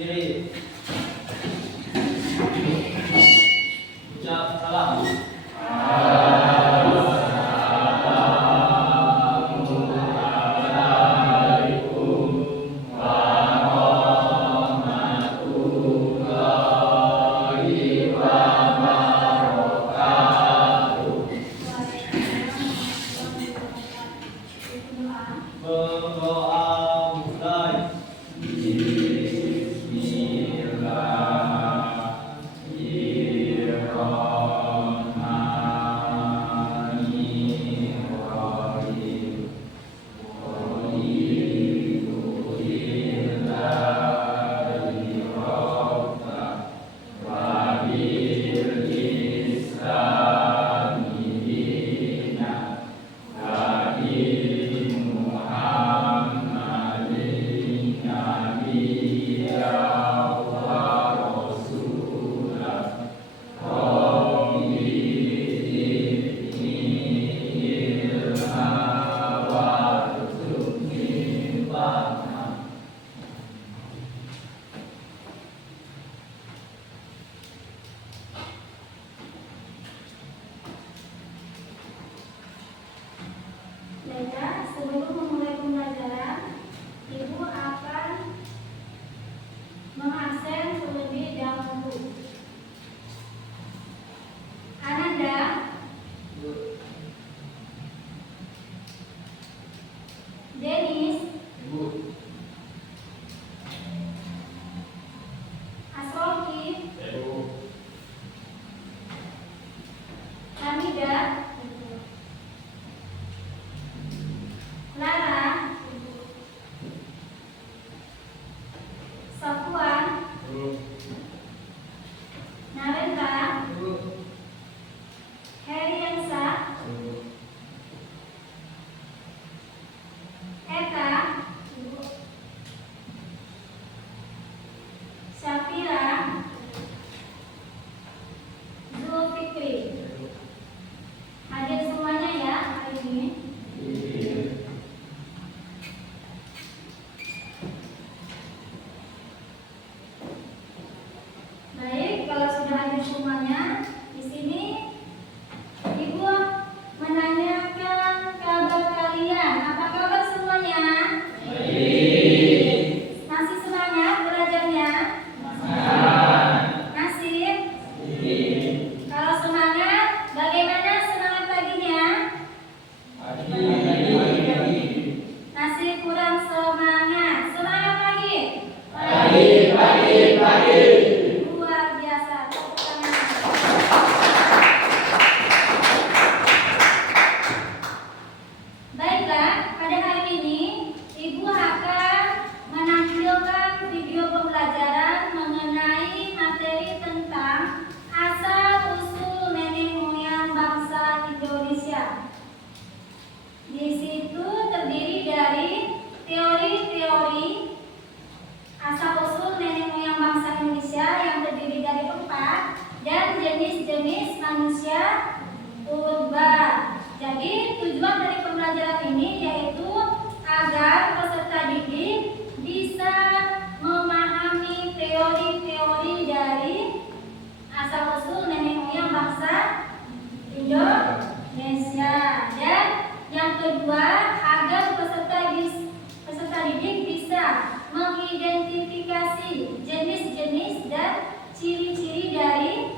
diri. Ucap salam. Berdoa mulai. Baiklah, sebelum memulai pembelajaran, Ibu akan mengabsen terlebih dahulu. Ananda, Denis, Asroki, Hamida, Lara, Safwan, Narendra, Heriansa, Eka, Syafira, Zulfikri. Hadir semuanya ya hari ini. Baik, kalau sudah hadir semuanya, di sini Ibu menanyakan kabar kalian. Apa kabar semuanya? Baik. Masih semangat belajarnya? Masih? Kalau semangat, bagaimana semangat paginya? Masih kurang semangat. Semangat pagi? Luar biasa. Tepuk tangan. Baiklah, pada hari ini Ibu akan menampilkan video pembelajaran mengenai materi tentang asal-usul nenek moyang bangsa Indonesia. Di situ terdiri dari teori-teori asal-usul nenek moyang bangsa Indonesia yang terdiri dari 4 dan jenis-jenis manusia purba. Jadi tujuan dari pembelajaran ini yaitu agar peserta didik bisa memahami teori-teori dari asal-usul nenek moyang bangsa Indonesia. Dan yang kedua, agar peserta didik bisa mengidentifikasi jenis-jenis dan ciri-ciri dari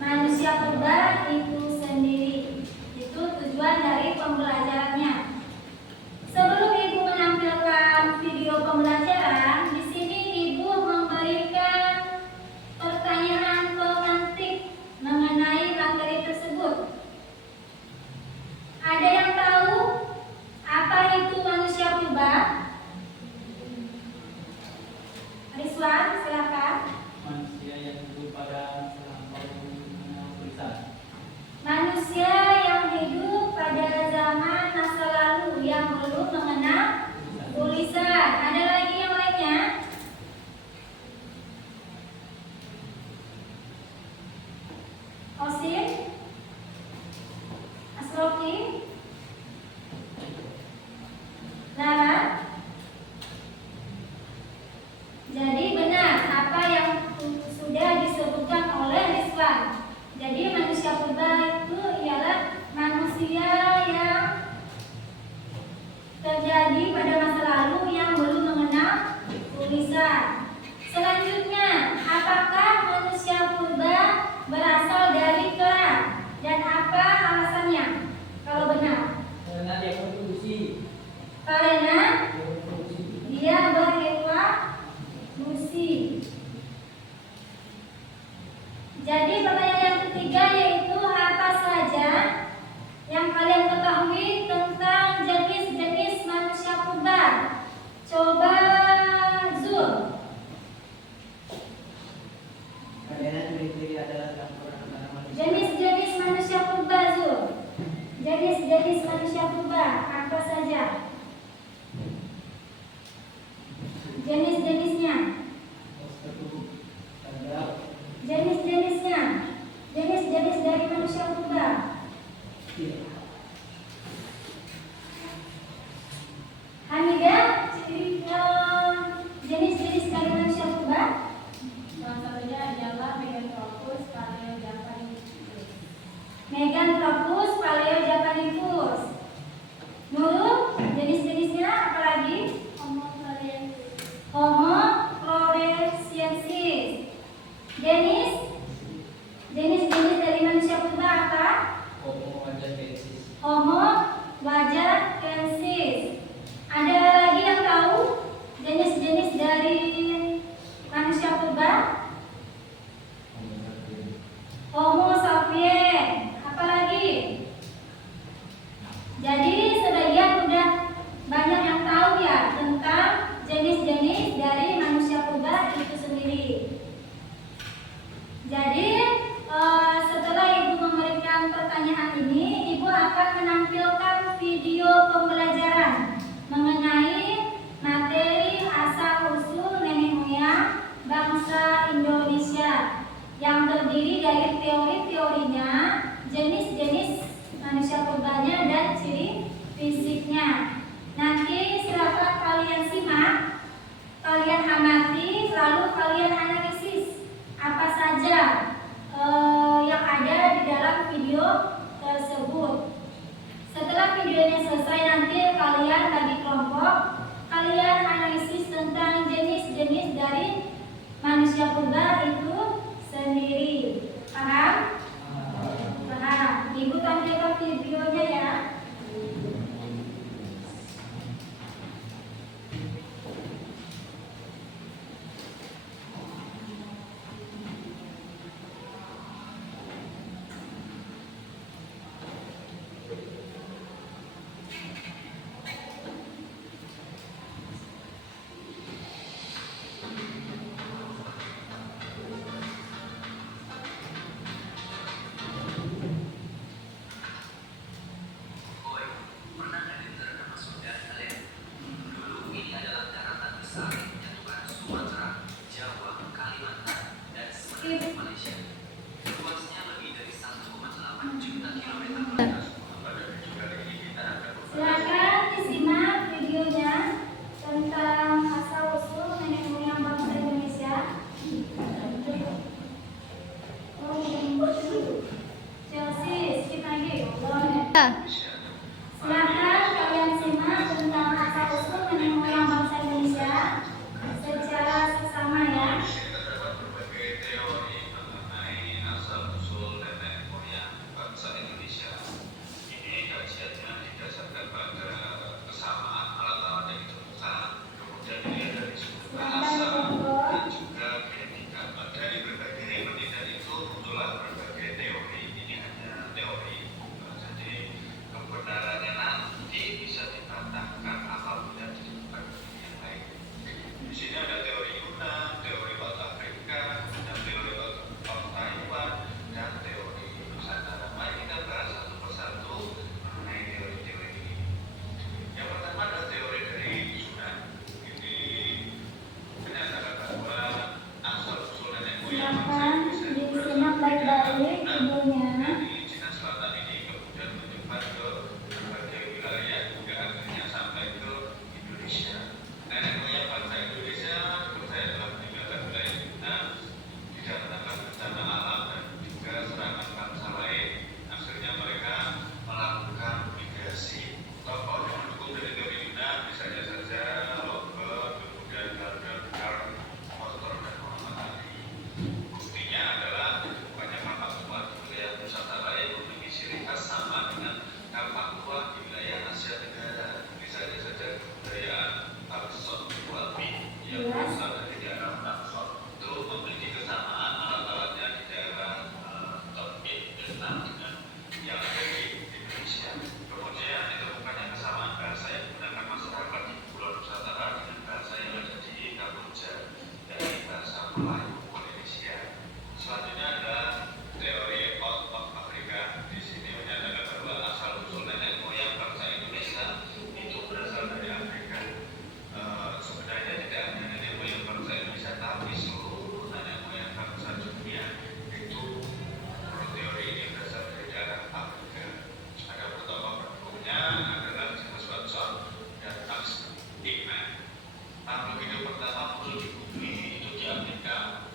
manusia purba itu sendiri. Itu tujuan dari pembelajarannya. Sebelum Ibu menampilkan video pembelajaran, di sini Ibu memberikan pertanyaan pemantik mengenai materi tersebut. Ada yang tahu apa itu manusia purba? Rizwan, silakan. Manusia yang hidup pada zaman tulisan. Manusia yang hidup pada zaman masa lalu yang belum mengenal tulisan. Ada lagi yang lainnya? Osin, Asroki, Lara. Jadi Selanjutnya, apakah manusia purba berasal dari kera dan apa alasannya? Kalau benar, Karena dia produksi. karena Dia produksi. dia berevolusi. Jadi pertanyaan yang ketiga yaitu apa saja yang kalian ketahui tentang jenis-jenis manusia purba? Coba Zul. Karena ciri-ciri adalah campuran antara manusia. Jenis-jenis manusia purba Zul. Jenis-jenis manusia purba apa saja? Jenis-jenisnya. Jenis-jenisnya. Jenis-jenis dari manusia purba. Hamidah, jenis-jenis dari manusia purba. Salah satunya adalah Meganthropus paleojapanicus. Meganthropus paleojapanicus. Nurul, jenis-jenisnya apa lagi? Homo floresiensis. Homo floresiensis. Jenis-jenis dari manusia purba apa? Homo wajakensis. Homo wajakensis. Ada lagi yang tahu jenis-jenis dari manusia purba? Homo sapien. Apa lagi? Jadi sebagian udah banyak yang tahu ya tentang jenis-jenis dari manusia purba itu sendiri. Jadi setelah Ibu memberikan pertanyaan ini, Ibu akan menampilkan video pembelajaran mengenai materi asal-usul nenek moyang bangsa Indonesia yang terdiri dari teori-teorinya, jenis-jenis manusia purbanya dan ciri fisiknya. Nanti silakan kalian simak, kalian amati, lalu kalian analisis apa saja yang ada di dalam video tersebut. Setelah videonya selesai nanti kalian bagi kelompok, kalian analisis tentang jenis-jenis dari manusia purba itu sendiri. Paham? Paham. Ibu tampilkan videonya ya. Silakan disimak videonya tentang asal-usul nenek moyang bangsa Indonesia. Chelsea, skip lagi. Silakan kalian simak tentang asal-usul nenek moyang bangsa Indonesia secara seksama ya. Terdapat berbagai teori mengenai asal-usul nenek moyang bangsa Indonesia. Ini kajiannya didasarkan pada kesamaan alat-alat yang ditemukan, kemudian dilihat dari sumber bahasa dan juga genetika. Dari berbagai penelitian itu muncullah berbagai teori. Ini hanya teori. Jadi kebenarannya nanti bisa dibantahkan apabila ditemukan bukti yang lain. Di sini ada teori Yunan, teori Laut Afrika, dan teori Laut Taiwan, dan teori Nusantara. Mari kita bahas satu persatu mengenai teori-teori ini. Yang pertama adalah teori dari Yunan. Ini menyatakan bahwa asal-usul nenek moyang bangsa Silakan Indonesia itu disimak baik-baik videonya. dari Cina Selatan ini kemudian menyebar ke berbagai wilayah hingga akhirnya sampai ke Indonesia. Nenek moyang bangsa Indonesia dipercaya telah meninggalkan wilayah Yunan, dikarenakan bencana alam dan juga serangan bangsa lain. Akhirnya mereka melakukan migrasi. Tokoh yang mendukung dari teori Yunan misalnya saja Locke, kemudian Gardner, Melayu Polinesia. Selanjutnya adalah teori Out of Africa. Di sini menyatakan bahwa asal usul nenek moyang bangsa Indonesia itu berasal dari Afrika. Sebenarnya tidak hanya nenek moyang bangsa Indonesia, tapi seluruh nenek moyang bangsa dunia itu menurut teori ini berasal dari daerah Afrika. Ada pertama penduduknya adalah James Watson dan Max Hickman. Makhluk hidup pertama muncul di bumi itu di Amerika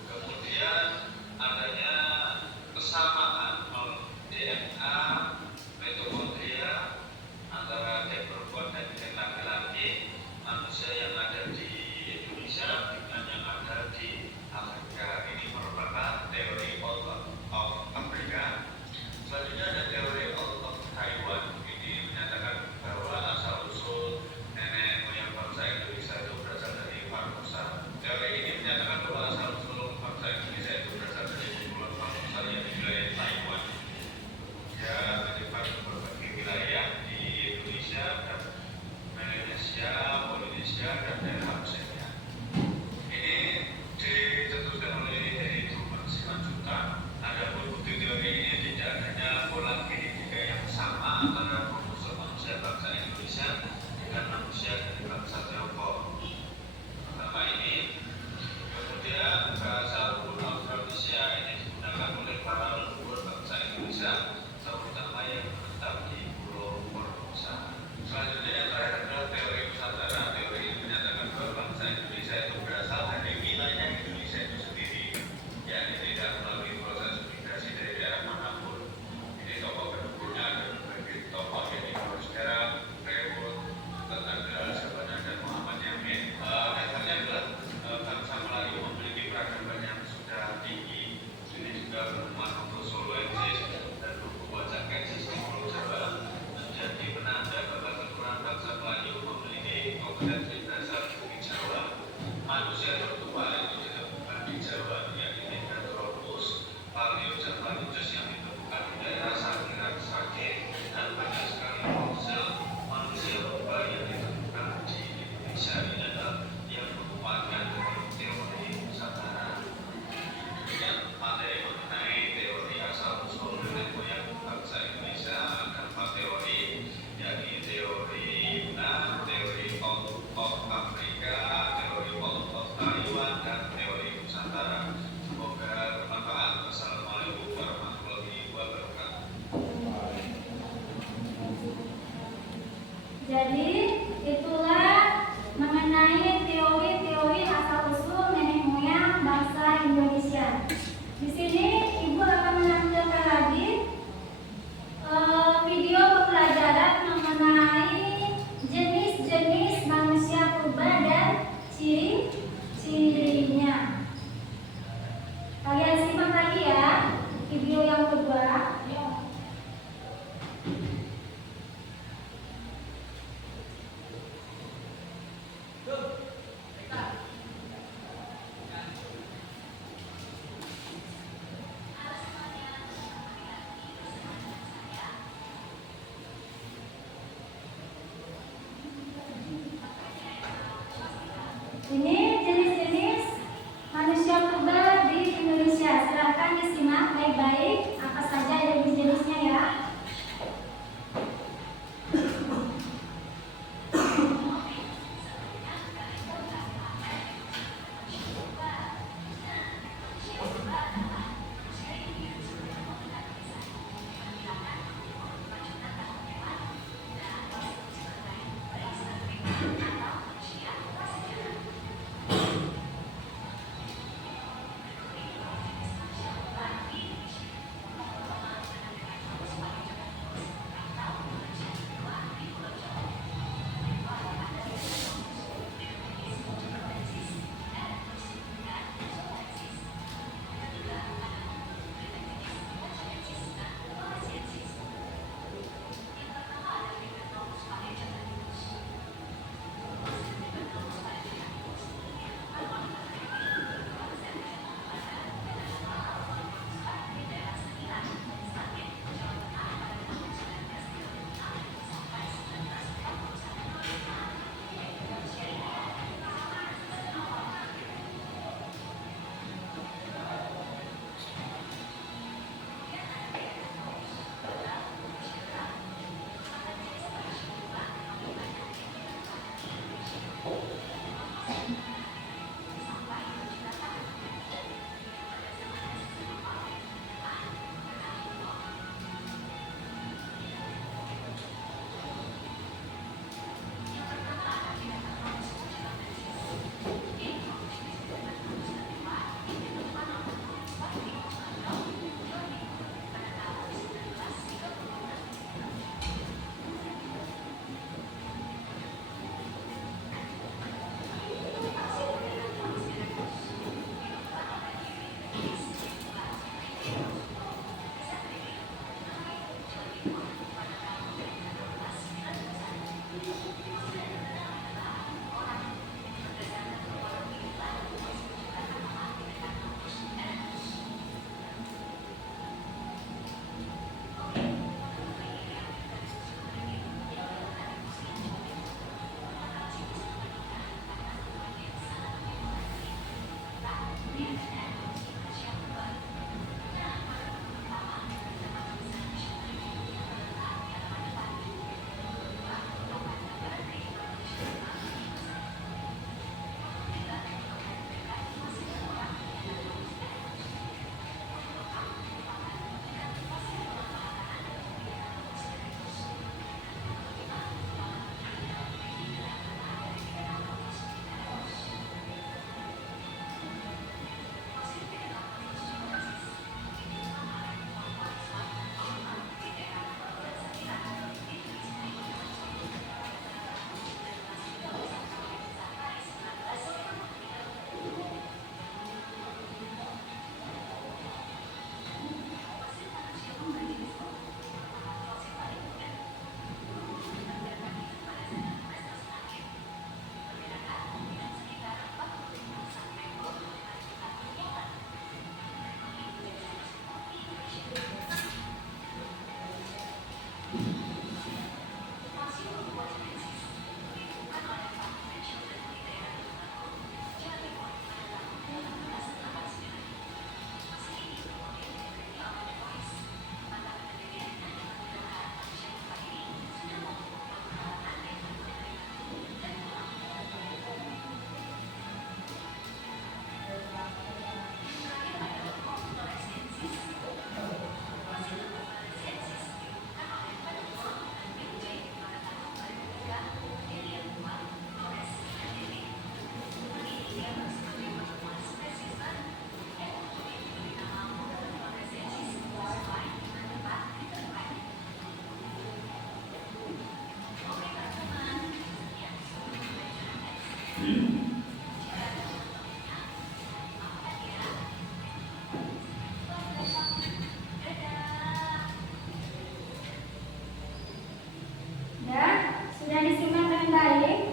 Sudah disimak dengan baik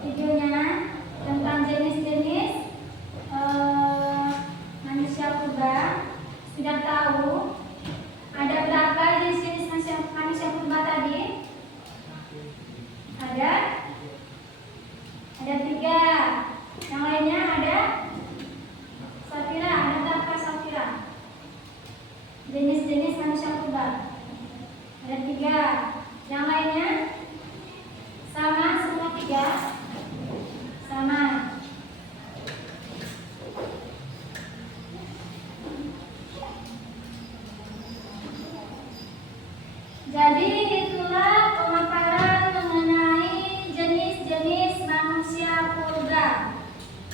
videonya tentang jenis-jenis manusia purba. Sudah tahu ada berapa jenis manusia purba tadi? Ada 3. Yang lainnya ada Safira, ada berapa Safira? Jenis-jenis manusia purba ada 3. Yang lainnya sama semua 3? Sama. Jadi itulah pemaparan mengenai jenis-jenis manusia purba.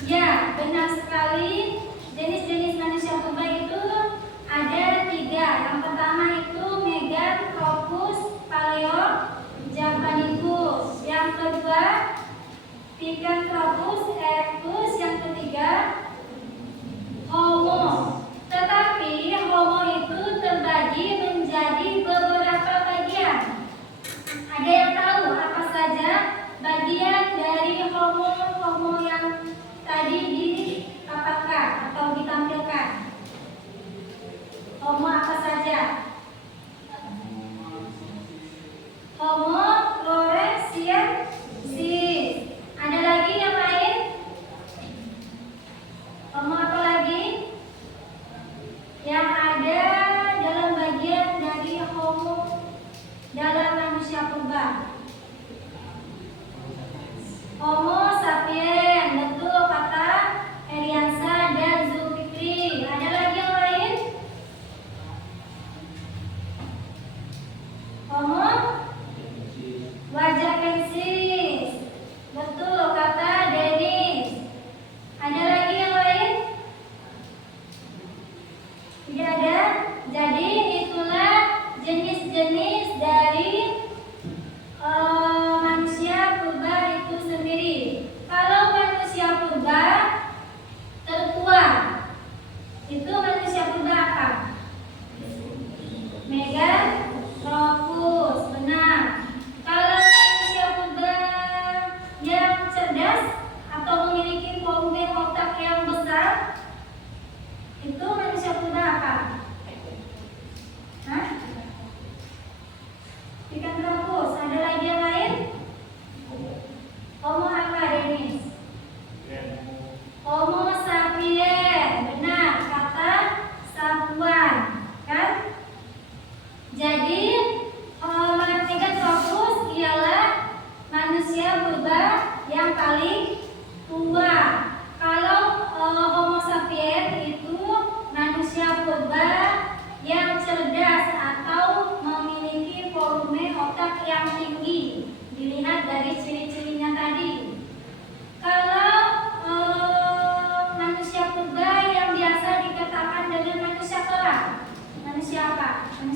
Ya, benar sekali. Jenis-jenis manusia purba itu ada 3. Yang pertama itu Meganthropus paleojavanicus. Yang kedua Pithecanthropus erectus. Yang ketiga Homo. Tetapi Homo itu terbagi menjadi beberapa bagian. Ada yang tahu apa saja bagian dari Homo yang tadi dipaparkan atau ditampilkan? Homo apa saja? Homo floresiensis. Ada lagi yang lain?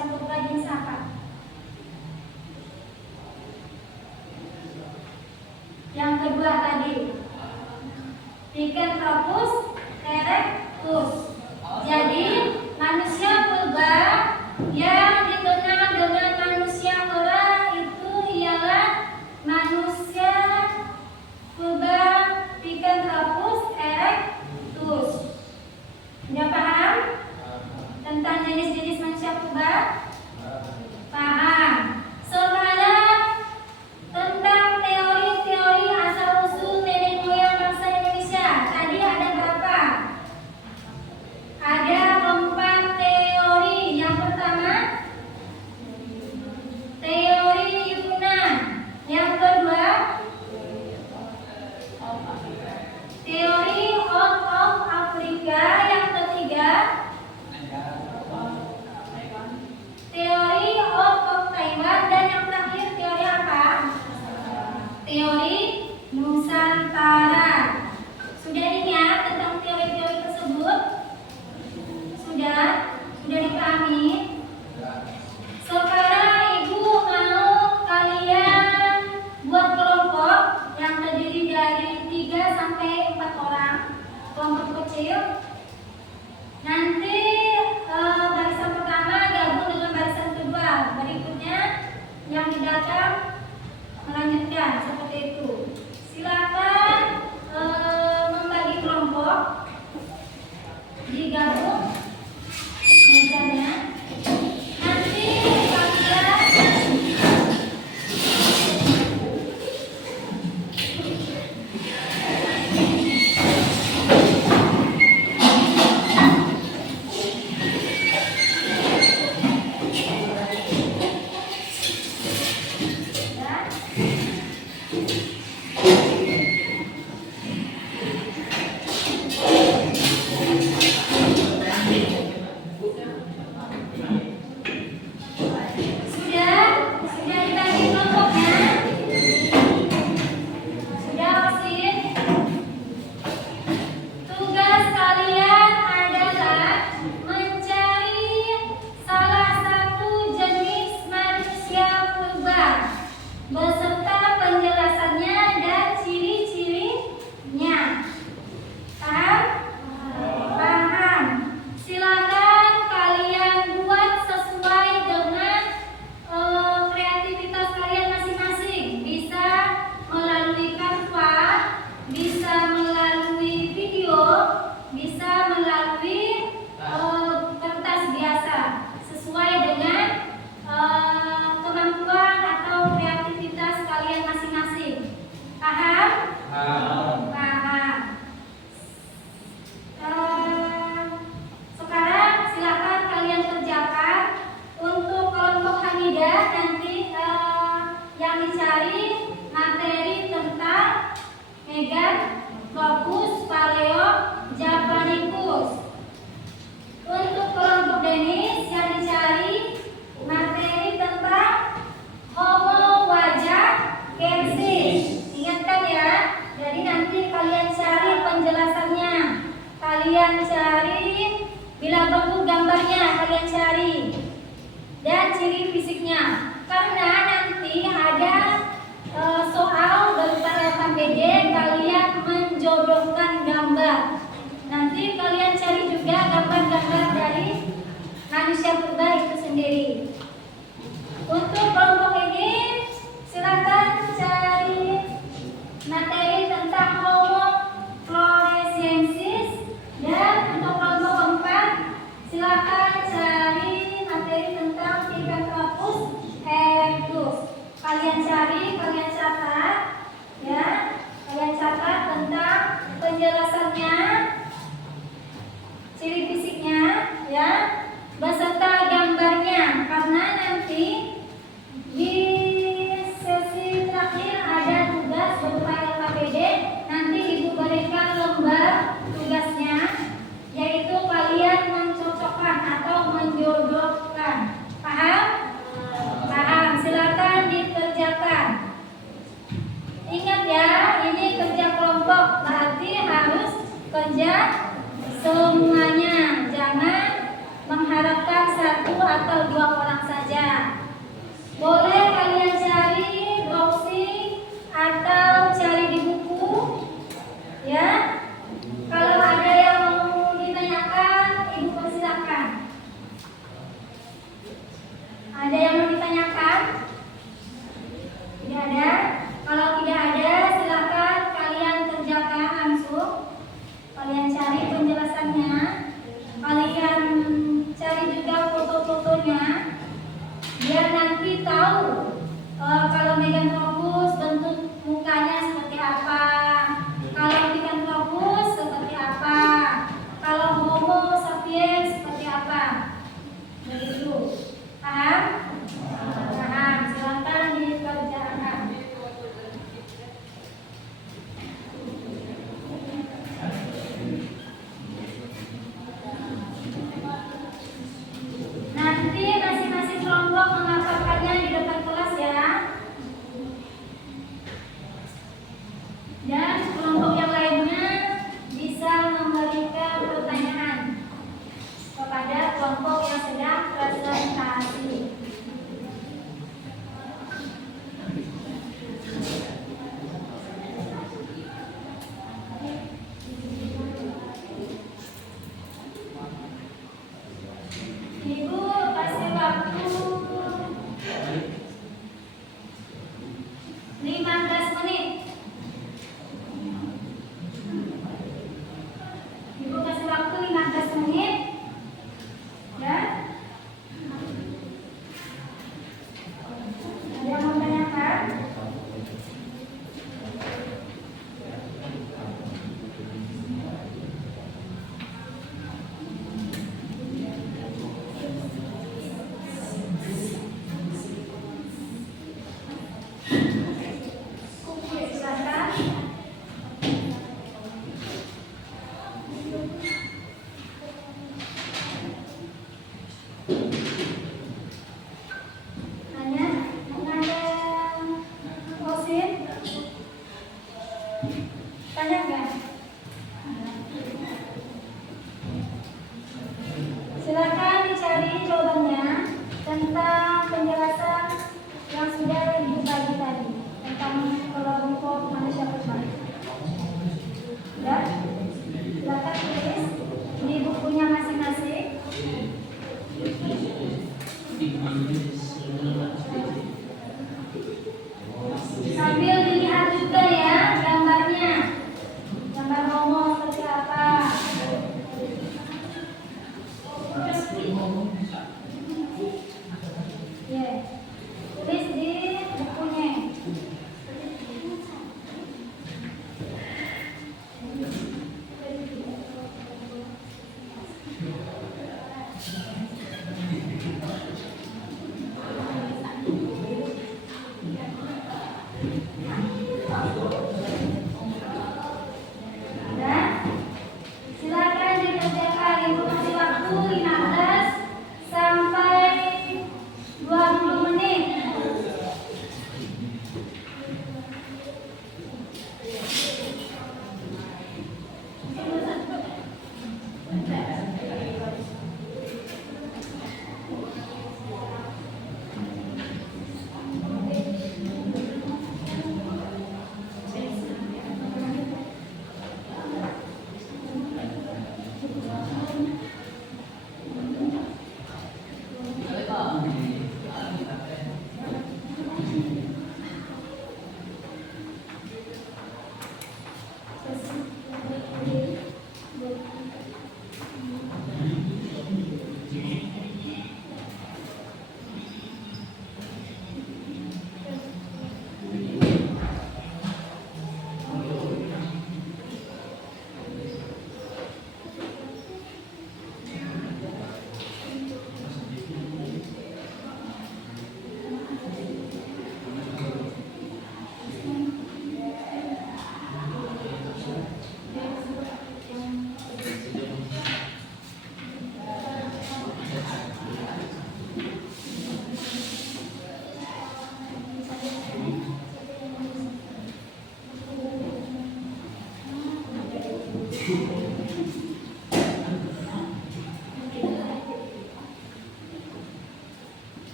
manusia purba jenis apa? Yang kedua tadi, Pithecanthropus erectus. Jadi manusia purba yang dikenal dengan manusia kera itu ialah manusia purba Pithecanthropus erectus. Sudah paham tentang jenis-jenis manusia purba? Paham. Sekarang tentang teori-teori asal-usul nenek moyang bangsa Indonesia. Tadi ada berapa? Ada 4 teori. Yang pertama, teori Yunan. Yang kedua, teori Horn of Africa. Yang ketiga, teori Horn of Taiwan. Dan yang terakhir, teori apa? Teori Nusantara. Sudah ingat tentang teori-teori tersebut? Sudah dipahami? Sekarang ibu mau kalian buat kelompok yang terdiri dari 3 sampai 4 orang, kelompok kecil. Nanti barisan pertama gabung dengan barisan kedua, berikutnya yang di belakang melanjutkan seperti itu. Silakan membagi kelompok, digabung mejanya. Nanti kalian sudah dibagi kelompoknya. Sudah Osin? Tugas kalian adalah mencari salah satu jenis manusia purba beserta penjelasannya dan ciri-cirinya. Paham? Paham. Silakan kalian buat sesuai dengan kreativitas kalian masing-masing. Bisa melalui Canva, bisa melalui video, bisa melalui kertas biasa, sesuai dengan kemampuan atau kreativitas kalian masing-masing. Paham? Paham. Sekarang silakan kalian kerjakan. Untuk kelompok Hamidah nanti yang dicari materi tentang Meganthropus paleo japanicus. Untuk kelompok Denis yang dicari materi tentang Homo wajah-kensis. Ingatkan ya. Jadi nanti kalian cari penjelasannya, kalian cari bila perlu gambarnya, kalian cari dan ciri fisiknya. Karena nanti ada soal berupa LKPD, kalian menjodohkan gambar. Nanti kalian cari juga gambar-gambar dari manusia purba itu sendiri. Untuk kelompok ini silakan cari materi tentang Homo floresiensis. Dan untuk kelompok keempat silakan cari materi tentang Pithecanthropus erectus. Kalian cari, kalian catat ya. Kalian catat tentang penjelasannya, ciri fisiknya ya, beserta gambarnya. Karena nanti di sesi terakhir ada tugas berupa LKPD. Nanti ibu berikan lembar tugasnya, yaitu kalian mencocokkan atau menjodohkan. Paham? Paham. Silakan dikerjakan. Ingat ya, ini kerja kelompok, berarti harus kerja semuanya. Jangan Harapkan 1 atau 2 orang saja. Boleh kalian cari browsing atau cari di buku, ya. Kalau ada yang mau ditanyakan, ibu persilakan. Ada yang mau ditanyakan? Tidak ada. Kalau tidak ada, silakan kalian kerjakan langsung. Kalian cari penjelasannya. Kalian cari juga foto-fotonya, biar nanti tahu kalau Meganthropus bentuk mukanya seperti apa. Kalau Pithecanthropus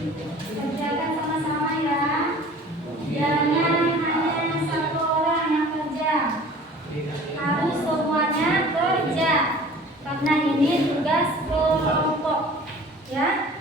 Kerjakan sama-sama ya. Jangan hanya satu orang yang kerja. Harus semuanya kerja. Karena ini tugas kelompok. Ya.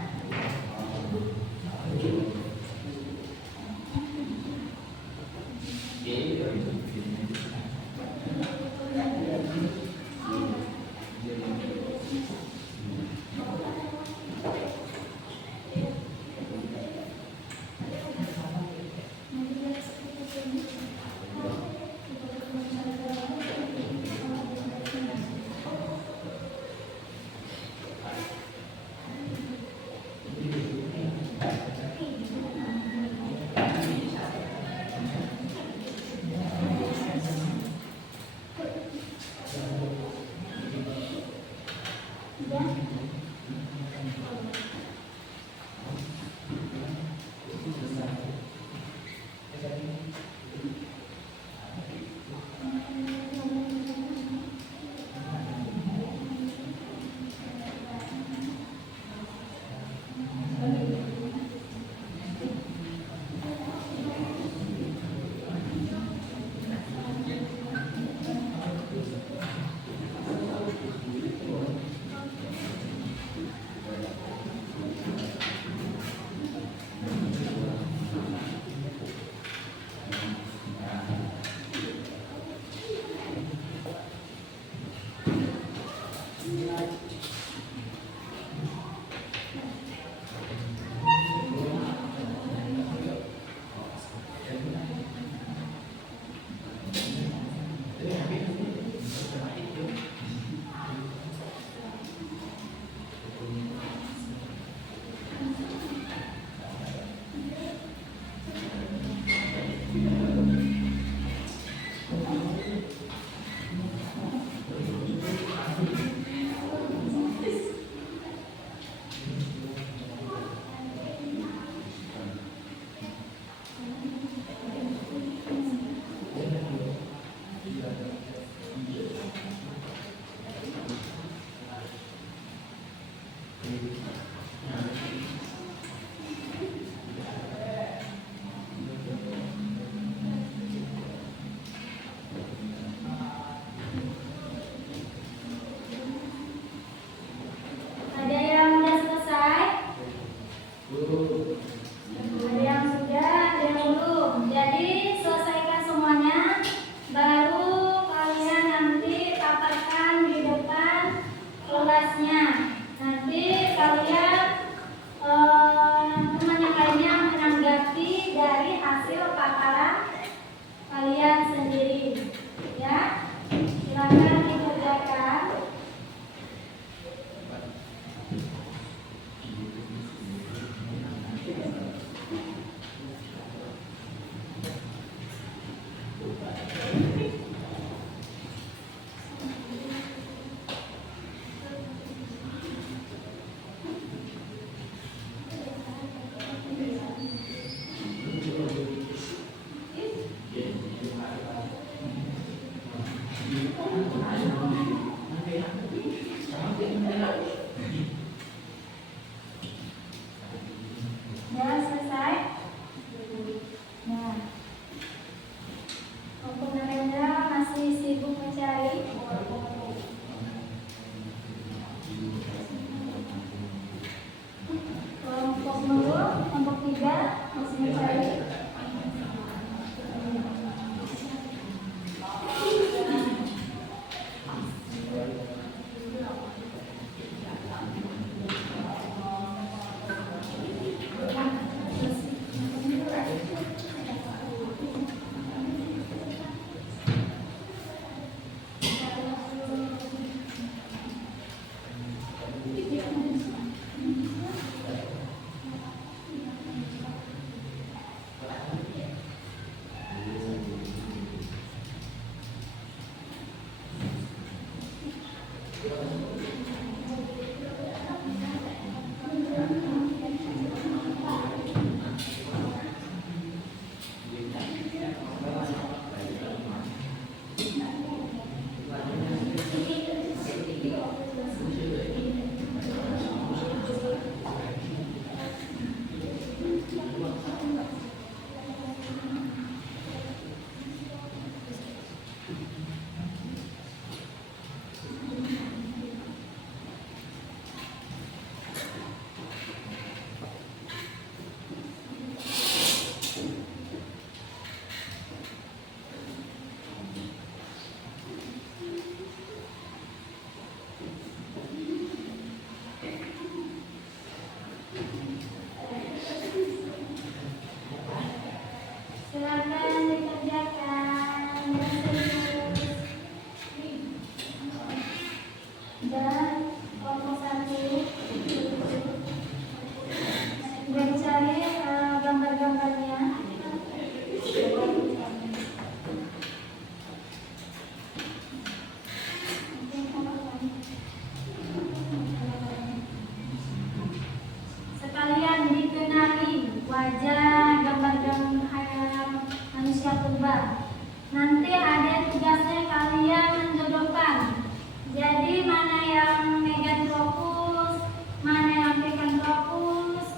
saja gambar-gambar manusia purba. Nanti ada tugasnya kalian menjodohkan. Jadi mana yang Meganthropus, mana yang Pithecanthropus,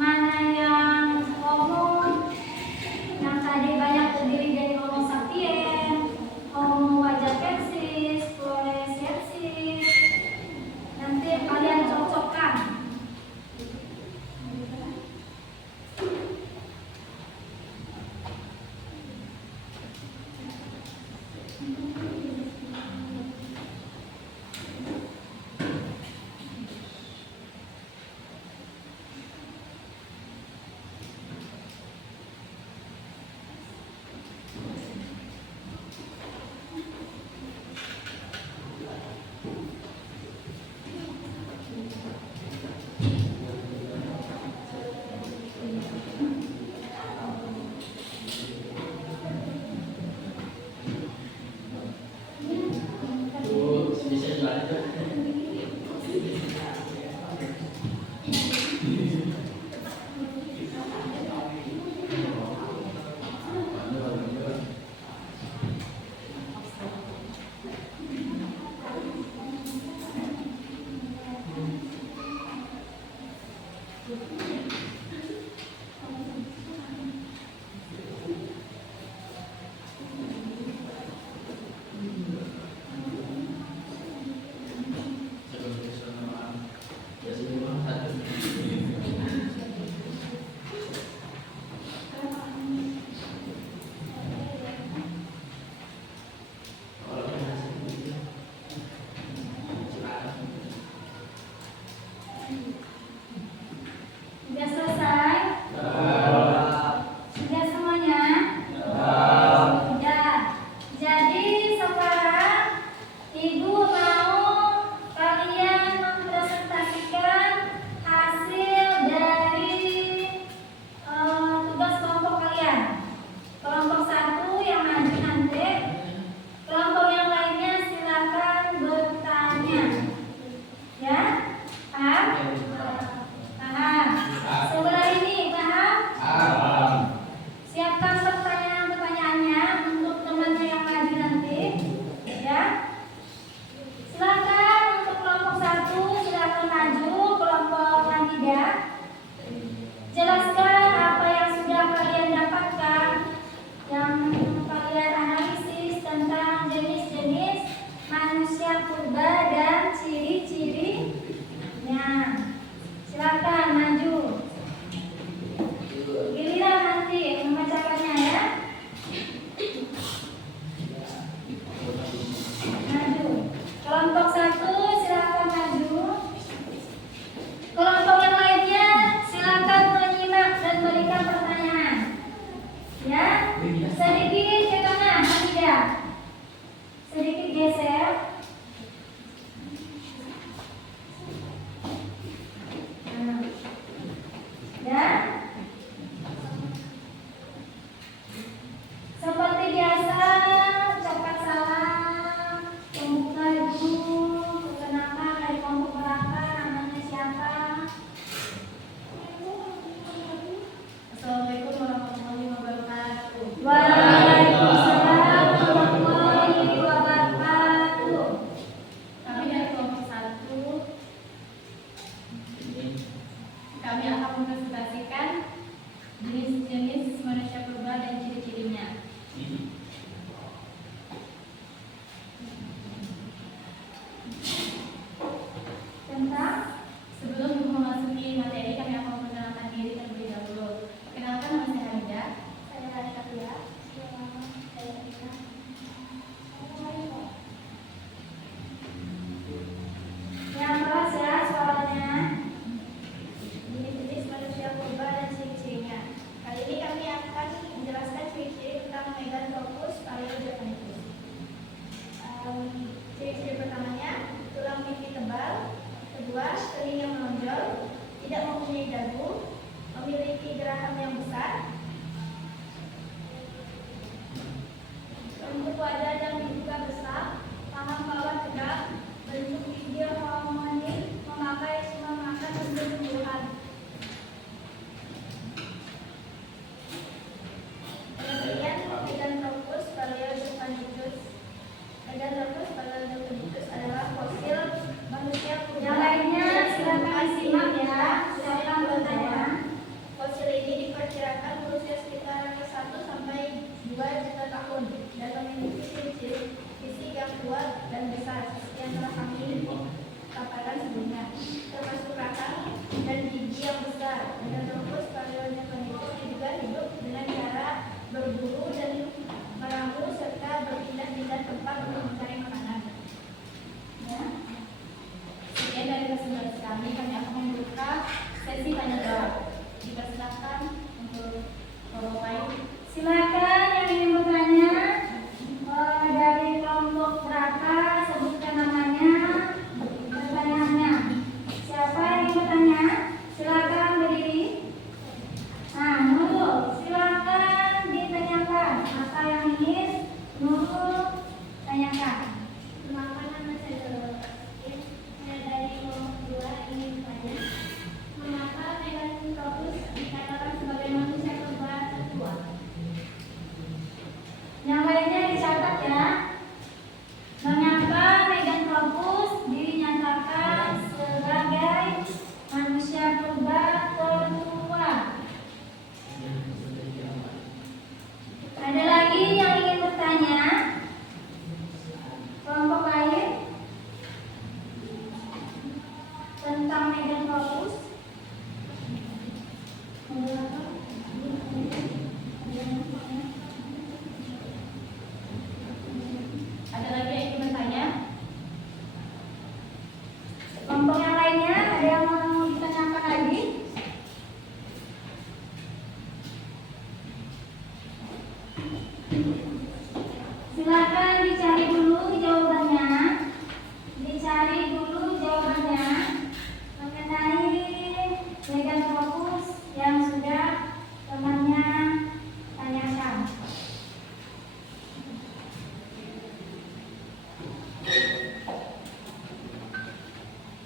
mana yang Homo, yang tadi banyak terdiri dari Homo sapiens, Homo wajakensis, floresiensis. Nanti kalian cocokkan. Bisa dilanjut. Sudah selesai? Sudah semuanya? Sudah. Jadi sekarang Ibu mau kalian mempresentasikan hasil dari tugas kelompok kalian. Kelompok 1 yang maju nanti, kelompok yang lainnya silakan bertanya. Ya? Paham? Paham. Sebelah ini paham? Siapkan pertanyaan-pertanyaannya untuk temannya yang maju nanti. Ya. Silakan untuk kelompok 1 silakan maju, kelompok kandidat. Jelaskan apa yang sudah kalian dapatkan, yang kalian analisis tentang jenis-jenis manusia purba dan ciri-cirinya. Silakan maju. Giliran nanti membacakannya ya. Maju. Kelompok 1 silakan maju. Kelompok yang lainnya silakan menyimak dan berikan pertanyaan. Ya. Sedikit ke tengah, tidak. Sedikit geser. Ya. Seperti biasa, ucapkan salam, pembuka dulu, perkenalkan dari kelompok berapa, namanya siapa. Assalamualaikum warahmatullahi wabarakatuh. Waalaikumsalam warahmatullahi wabarakatuh. Kami dari kelompok 1, kami akan mempresentasikan jenis-jenis manusia purba dan ciri-cirinya. Tentang Sebelum memasuki materi, kami akan memperkenalkan diri terlebih dahulu. Perkenalkan, nama saya Hamida. saya Radia. Saya Ina. Yang keras ya suaranya. Jenis-jenis manusia purba dan ciri-cirinya. Kali ini kami akan menjelaskan ciri-ciri tentang Meganthropus paleojapanicus. Ciri-ciri pertamanya, tulang pipi tebal. Kedua, telinga menonjol, tidak mempunyai dagu, memiliki geraham yang besar. Bentuk wajah yang dibuka besar, tangan bawah tegak, bentuk gigi homonim, memakai semua makan untuk tumbuhan. Meganthropus yang sudah temannya tanyakan.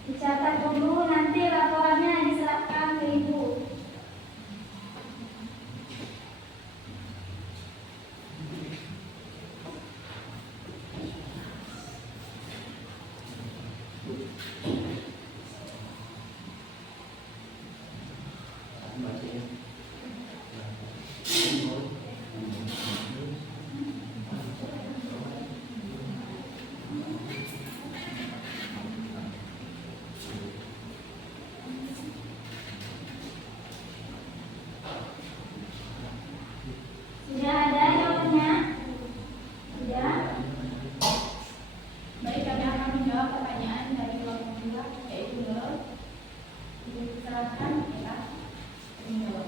Dicatat dulu, nanti laporannya diserahkan ke ibu. Sudah ada jawabannya? Sudah? Baik, kami akan menjawab pertanyaan dari kelompok 2, yaitu Nurul. Diserahkan ya. Nurul.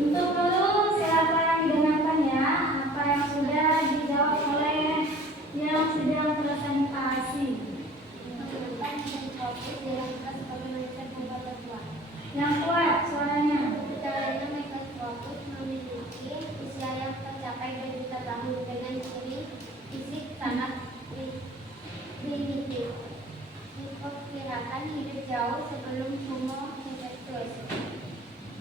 Untuk dulu silakan didengarkan ya apa yang sudah dijawab oleh yang sedang presentasi. Yang kuat suaranya. Caranya Meganthropus memiliki usia yang tercapai 2 juta tahun dengan ciri fisik sangat primitif. Diperkirakan hidup jauh sebelum Homo erectus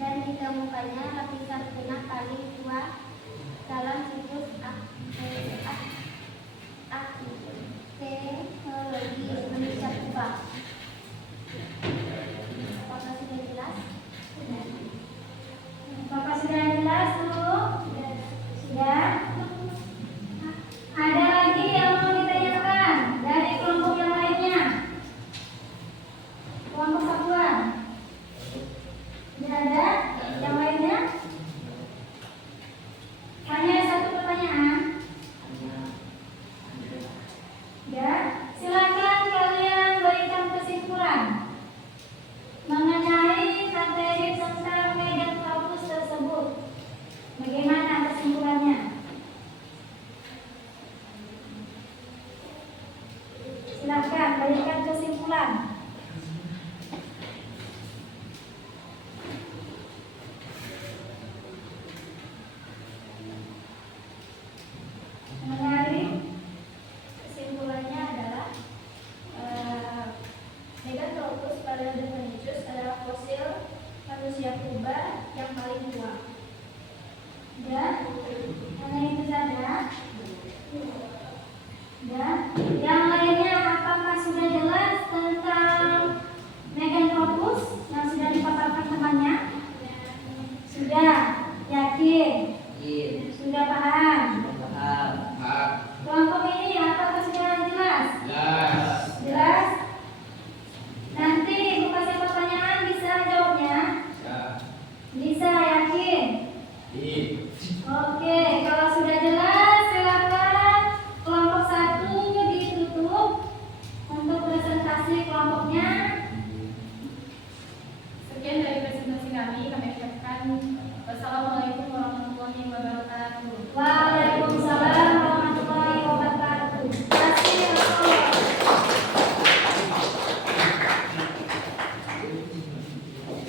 dan ditemukannya lapisan punah paling tua dalam situs arkeologi manusia purba. Apakah sudah jelas? Apakah sudah jelas dulu? Sudah? Ada lagi yang mau ditanyakan dari kelompok yang lainnya? Kelompok satuan? Tidak ada? Yang lainnya? Hanya satu pertanyaan? Ya, silakan kalian berikan kesimpulan mengenai materi tentang Meganthropus tersebut. Bagaimana kesimpulannya? Silakan berikan kesimpulan. Menarik. Kesimpulannya adalah Meganthropus paleodontologicus adalah fosil manusia purba yang paling tua. Dan hanya itu saja. Dan yang lainnya apakah sudah jelas tentang Meganthropus yang sudah dipaparkan temannya? Sudah? Yakin? Sudah paham? Kelompok ini apakah sudah jelas? Jelas? Nanti ibu kasih pertanyaan bisa jawabnya? Bisa, yakin? Oke, kalau sudah jelas silakan kelompok 1 ditutup untuk presentasi kelompoknya. Sekian dari presentasi kami ucapkan wassalamualaikum warahmatullahi wabarakatuh. Waalaikumsalam warahmatullahi wabarakatuh. Terima kasih.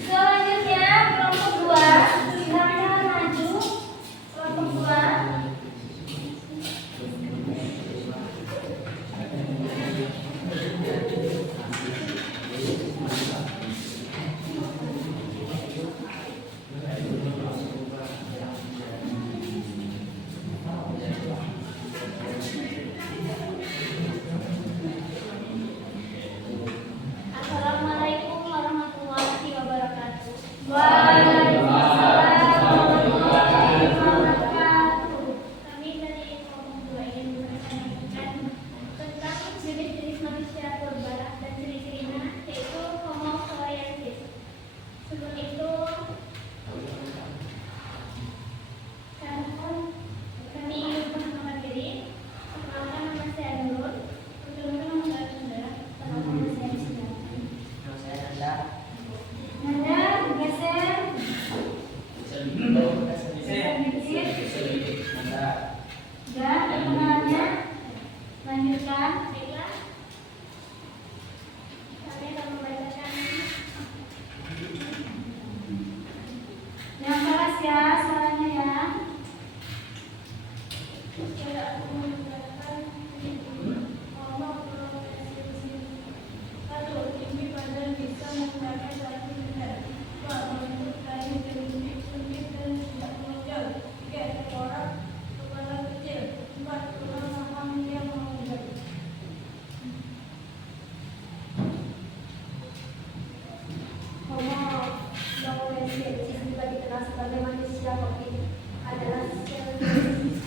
Selanjutnya kelompok 2, silakan maju. Kelompok 2. Assalamualaikum warahmatullahi wabarakatuh. Waalaikumsalam warahmatullahi wabarakatuh. Kami dari kelompok 2 ingin mempresentasikan tentang jenis-jenis manusia purba dan ciri-cirinya, yaitu Homo floresiensis. Sebelum itu, kami ingin memperkenalkan diri. Perkenalkan, nama saya Nurul. Perkenalkan, nama saya Sunda. Perkenalkan, nama saya Sunda. Nanda, geser. keras ya suaranya ya. Secara aku menggunakan ngomong profesi satu tinggi badan bisa menggunakan satu benda dua membentuk kayu dan sempit dan tidak menonjol tiga orang kepala kecil empat orang paham yang menonjol. Homo floresiensis juga dikenal sebagai manusia kopi adalah jenis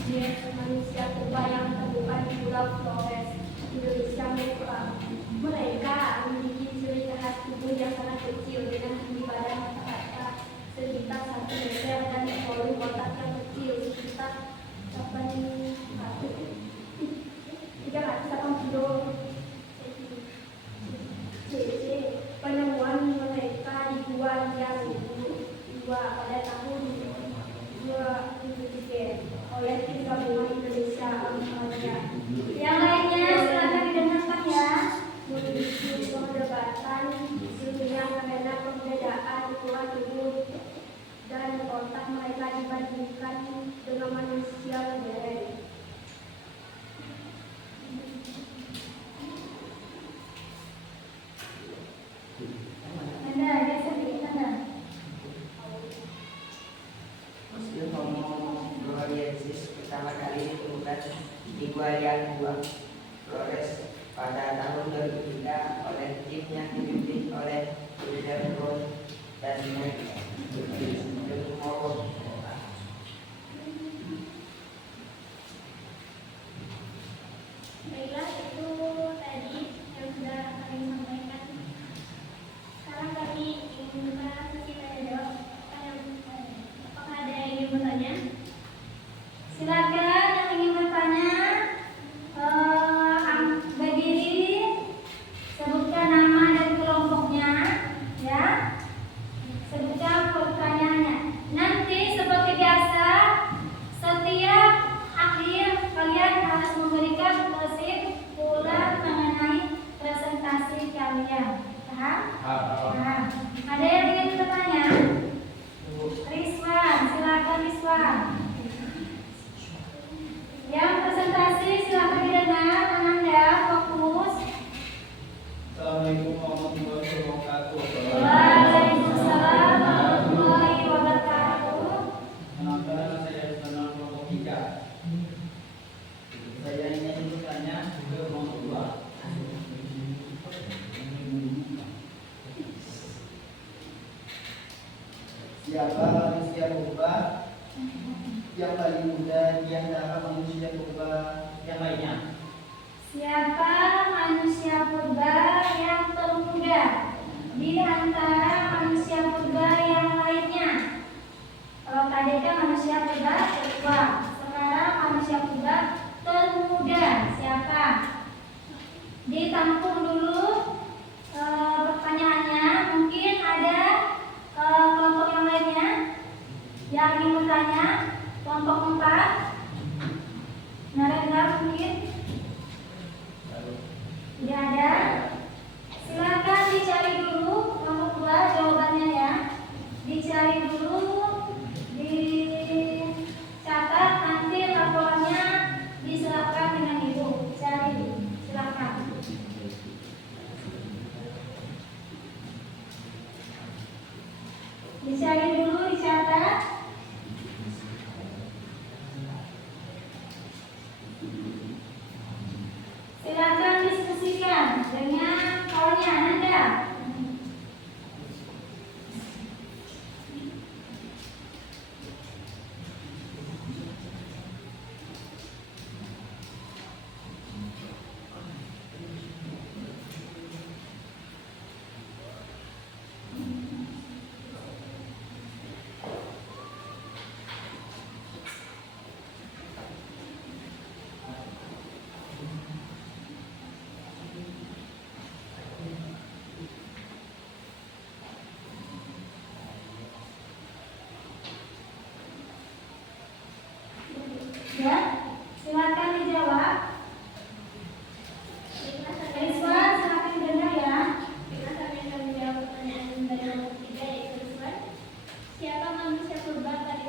manusia purba yang ditemukan di Pulau Flores, Indonesia Mekah. Mereka memiliki ciri khas tubuh yang sangat kecil dengan tinggi badan rata-rata sekitar 1 meter dan volume otak yang kecil sekitar 380 kilo cc. Penemuan mereka di Gua Liang pada tahun 2003 oleh tim gabungan Indonesia Australia. Yang lainnya silakan didengarkan ya. Menuju perdebatan ilmiah mengenai perbedaan ukuran tubuh dan otak mereka dibandingkan dengan manusia modern. Anda ada sedikit Anda. Meski Homo floresiensis pertama kali ditemukan di Gua Liang Flores pada tahun 2003 oleh tim yang dipimpin oleh William Ross dan Mike Morrow. Baiklah, itu tadi yang sudah kami sampaikan. Sekarang kami ingin membahas sesi tanya jawab. Apakah ada yang ingin bertanya? Silakan yang ingin bertanya berdiri, sebutkan nama dan kelompoknya, ya. Sebutkan pertanyaannya. Nanti seperti biasa, setiap akhir kalian harus memberikan kesimpulan mengenai presentasi kalian. Paham? Paham. Ada yang ingin bertanya? Rizwan, silakan Rizwan. Yang presentasi silakan didengar, Ananda, fokus. Assalamualaikum warahmatullahi wabarakatuh. Waalaikumsalam warahmatullahi wabarakatuh. Nama saya Rizwan kelompok 3. Saya ingin bertanya ke kelompok 2. Siapa manusia purba yang paling muda di antara manusia purba yang lainnya? Siapa manusia purba yang termuda di antara manusia purba yang lainnya? Kalau tadi kan manusia purba tertua, sekarang manusia purba termuda. Siapa? Ditampung dulu pertanyaannya. Mungkin ada kelompok yang lainnya yang ingin bertanya. Kelompok 4, Narendra mungkin. Tidak ada. Silakan dicari dulu kelompok 2 jawabannya ya. Dicari dulu, dicatat, nanti laporannya diserahkan dengan ibu. Cari dulu, silakan. Dicari dulu, dicatat. Silakan diskusikan dengan kawannya Anda. Ya, silakan dijawab. Rizwan, silakan didengar ya. Kita akan menjawab pertanyaan dari nomor 3 yaitu Rizwan. Siapa manusia purba paling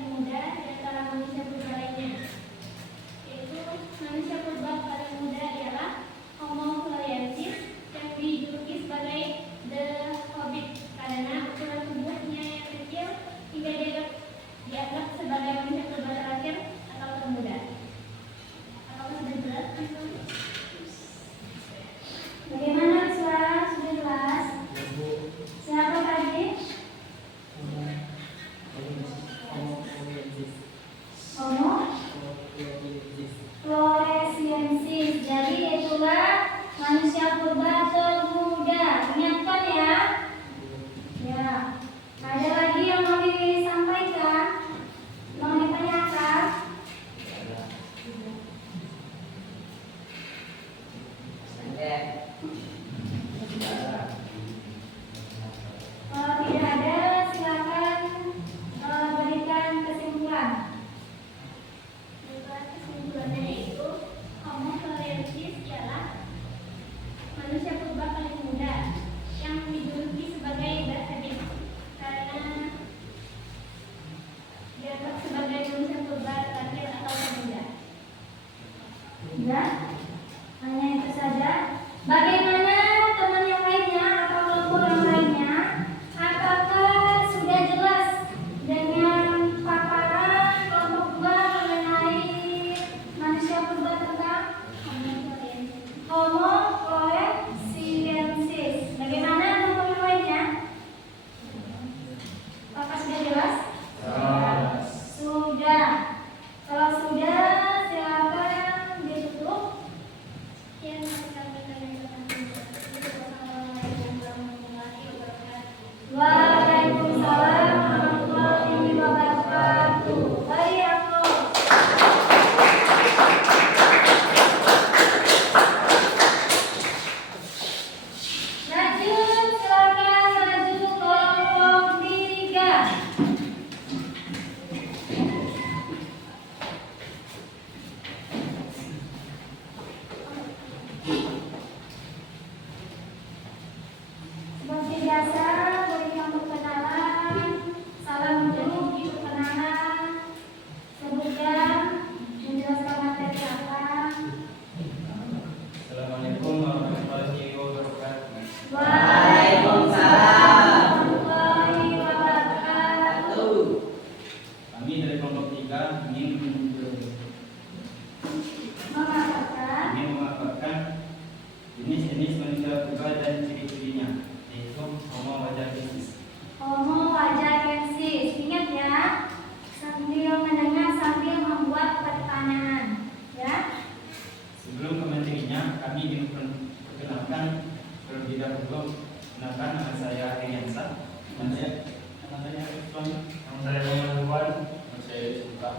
Kenalkan, nama saya Riansa. Nama saya Islam. Nama saya Muhammad Ridwan. Nama saya Suka.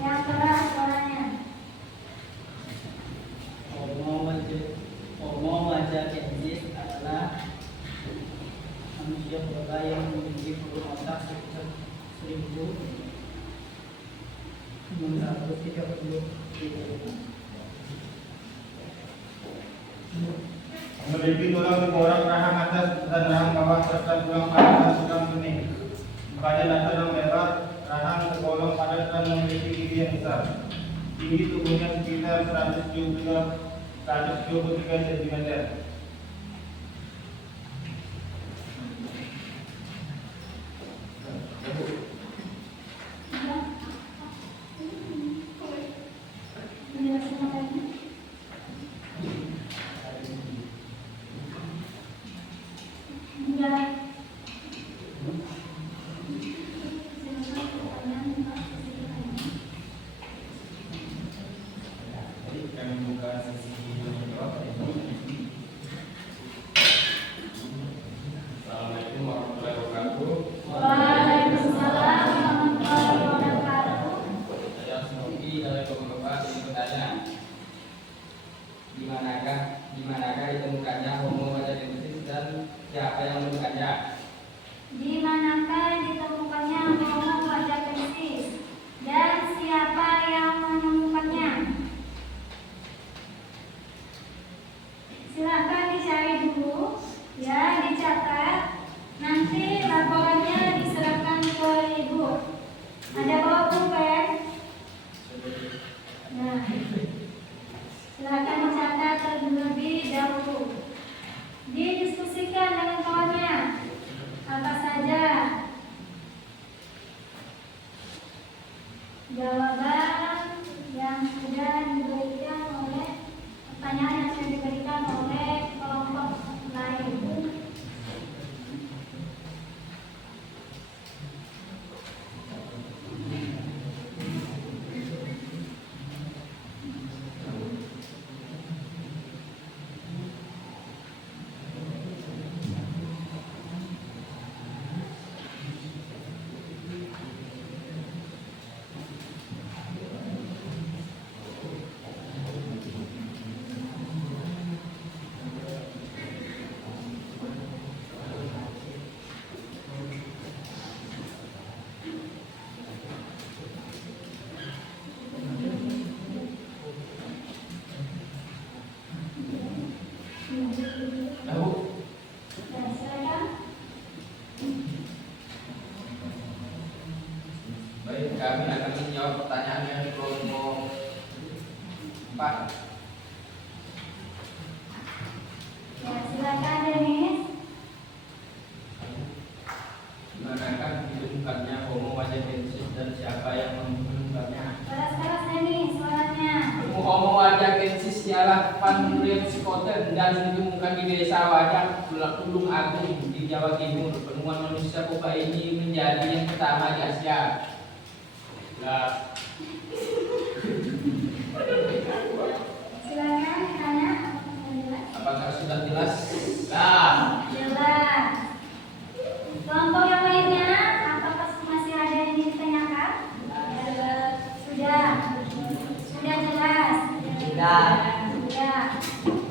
Yang keras suaranya. Homo majakensis adalah manusia purba yang memiliki peluru otak sebesar 1.130 Memiliki tulang di borak rahang atas dan rahang bawah serta tulang padat dan tulang bening. Mukanya datar yang lebar, rahang tergolong padat dan memiliki gigi yang besar. Tinggi tubuhnya sekitar 173 cm. Penjelasan lagi. Enggak. Silakan pertanyaan Pak. Jadi kami buka sesi jawab ini. Assalamualaikum warahmatullahi wabarakatuh. Waalaikumsalam warahmatullahi wabarakatuh. Saya Snowy dari Bapak ingin bertanya, di manakah ditemukannya Homo majakensis dan siapa yang menemukannya? Di manakah ditemukannya Homo majakensis dan siapa yang menemukannya? Silakan dicari dulu, ya, dicatat. Nanti laporannya diserahkan ke Ibu. Ada bawa pulpen? Nah, silakan dicatat terlebih dahulu. Didiskusikan dengan kawannya. Apa saja jawaban yang sudah diberikan oleh pertanyaan yang sudah diberikan oleh kelompok lain. Tahu? Ya, silakan. Baik, kami akan menjawab pertanyaan yang di kelompok 4. Ya, silakan Denis. Di manakah ditemukannya Homo majakensis dan siapa yang menemukannya? Keras-keras Denis suaranya. Homo majakensis ialah Panuriet Skoten dan ditemukan di desa Wajak, Tulung Agung di Jawa Timur. Penemuan manusia purba ini menjadi yang pertama di Asia. Nah, Silakan ditanya apakah jelas? apakah sudah jelas? Nah, Jelas. Kelompok yang lainnya, apakah masih ada yang ingin ditanyakan? Sudah. Sudah jelas. Sudah. Sudah.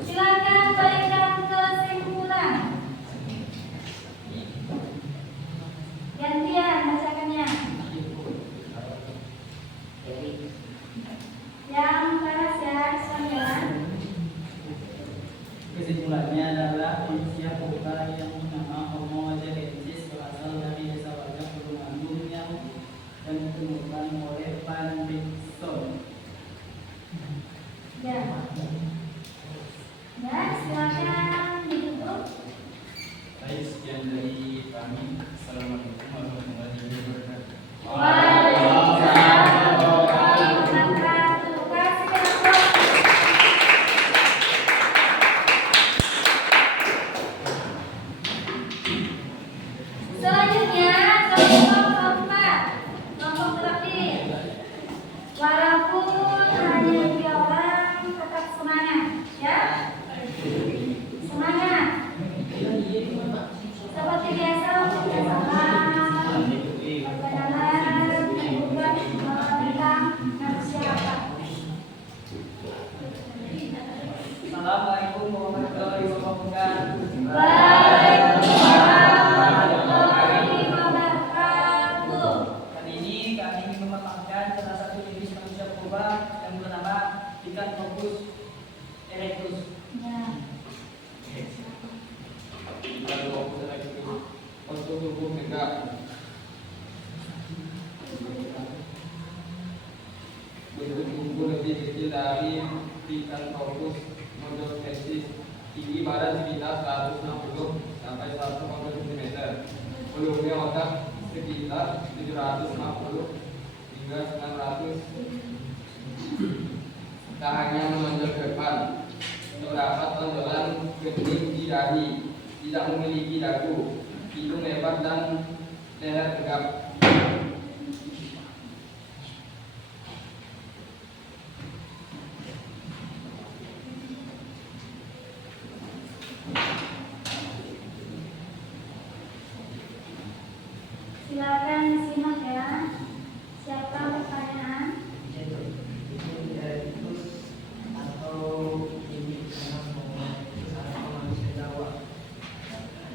Silakan berikan kesimpulan. Gantian bacakannya. Jadi Yang keras ya, soalnya. Kesimpulannya adalah manusia purba yang bernama Homo majakensis berasal dari desa Wajak, Tulung Agung yang dan ditemukan oleh Van Dixon. Ya. hukum tegak. Bentuk buku lebih kecil dari Pithecanthropus monocensis, tinggi badan sekitar 160 sampai 150 cm, volume otak sekitar 750 hingga 900. Tak hanya menonjol ke depan, terdapat tonjolan kening di dahi, tidak memiliki dagu, hidung lebar dan leher tegap. Silakan disimak ya. Siapa pertanyaan? Itu atau ini sama manusia Jawa.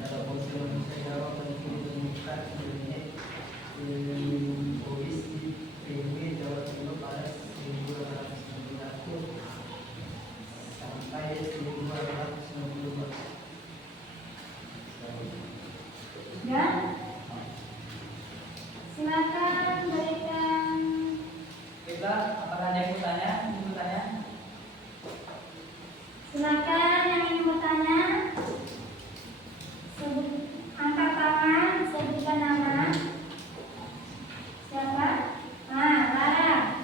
Dalam bahasa manusia Jawa penting ditemukan di Bugis di PW Jawa Timur pada 1891 sampai 1892. Ya. Silakan berikan. Baiklah, apakah ada yang bertanya? Silakan yang ingin bertanya. Angkat tangan, sebutkan nama. Siapa? Lara.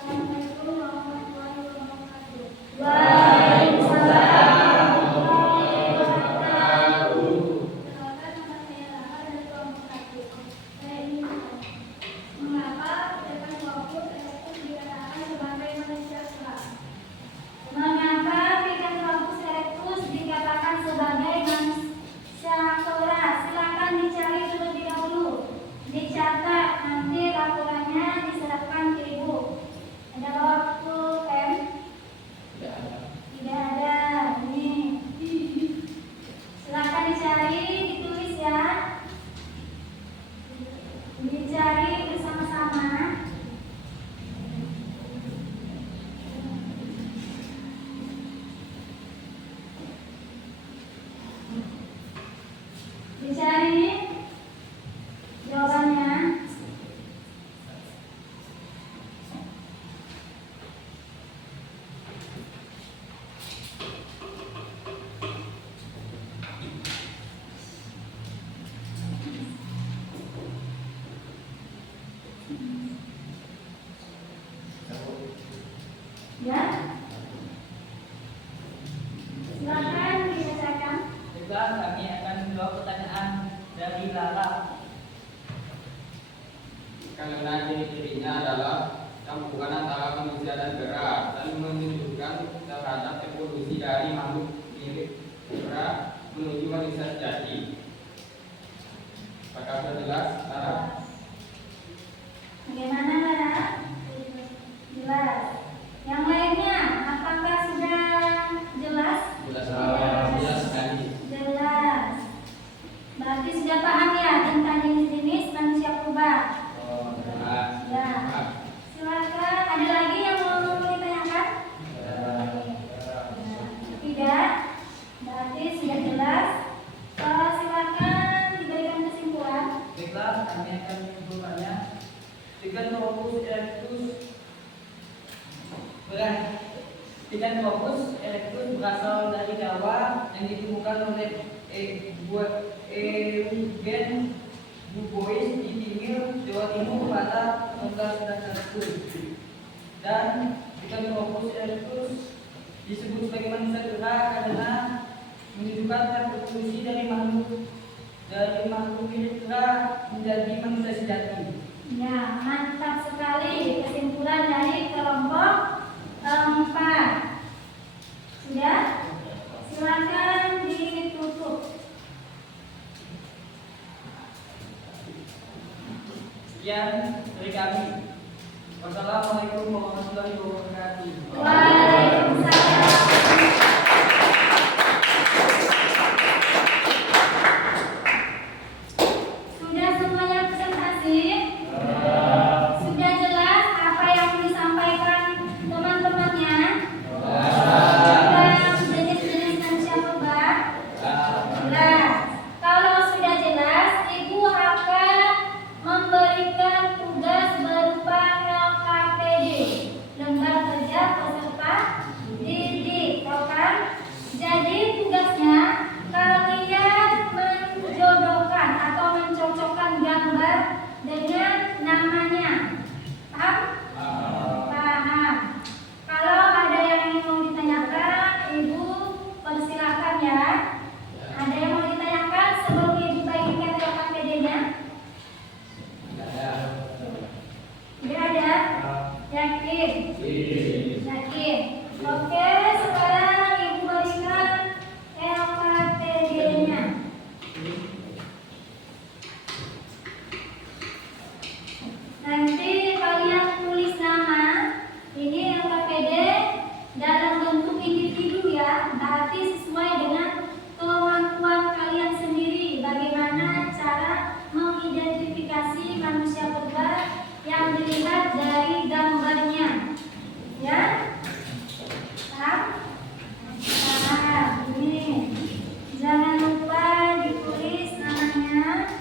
Assalamualaikum warahmatullahi wabarakatuh. Waalaikumsalam. Mengapa Pithecanthropus erectus dikatakan sebagai manusia keras? Silakan dicari terlebih dahulu, dicatat, nanti laporannya diserahkan ke ibu. Ada waktu kan? Tidak ada. Ini. Silakan dicari, ditulis ya. Dicari bersama-sama. Dicari jawabannya. Ya. Silakan dibacakan. Baiklah, kami akan menjawab pertanyaan dari Lara. Karena ciri-cirinya adalah campuran antara manusia dan kera, dan menunjukkan terhadap evolusi dari makhluk mirip kera menuju manusia sejati. Apakah sudah jelas, Lara? Bagaimana Lara? Jelas. Yang lainnya, apakah sudah jelas? Jelas sekali. Jelas. Berarti sudah paham ya tentang jenis-jenis manusia purba. Ya. Silakan. Ada lagi yang mau ditanyakan? Tidak. Berarti sudah jelas. Silakan diberikan kesimpulan. Baiklah, kami akan menyimpulkannya. Pithecanthropus erectus berasal dari Jawa yang ditemukan oleh Eugen Dubois di Timur, Jawa Timur pada 1991. Dan Pithecanthropus erectus disebut sebagai manusia kera karena menunjukkan evolusi dari makhluk mirip kera menjadi manusia sejati. Ya, mantap sekali kesimpulan dari kelompok 4. Sudah? Silakan ditutup. Sekian dari kami. Wassalamualaikum warahmatullahi wabarakatuh. Waalaikumsalam. Sudah semuanya presentasi? Sudah jelas apa yang disampaikan teman-temannya? Tentang jenis-jenis manusia purba? individu ya, berarti sesuai dengan kemampuan kalian sendiri. Bagaimana cara mengidentifikasi manusia purba yang dilihat dari gambarnya, ya? Paham? Nah, ini jangan lupa ditulis namanya.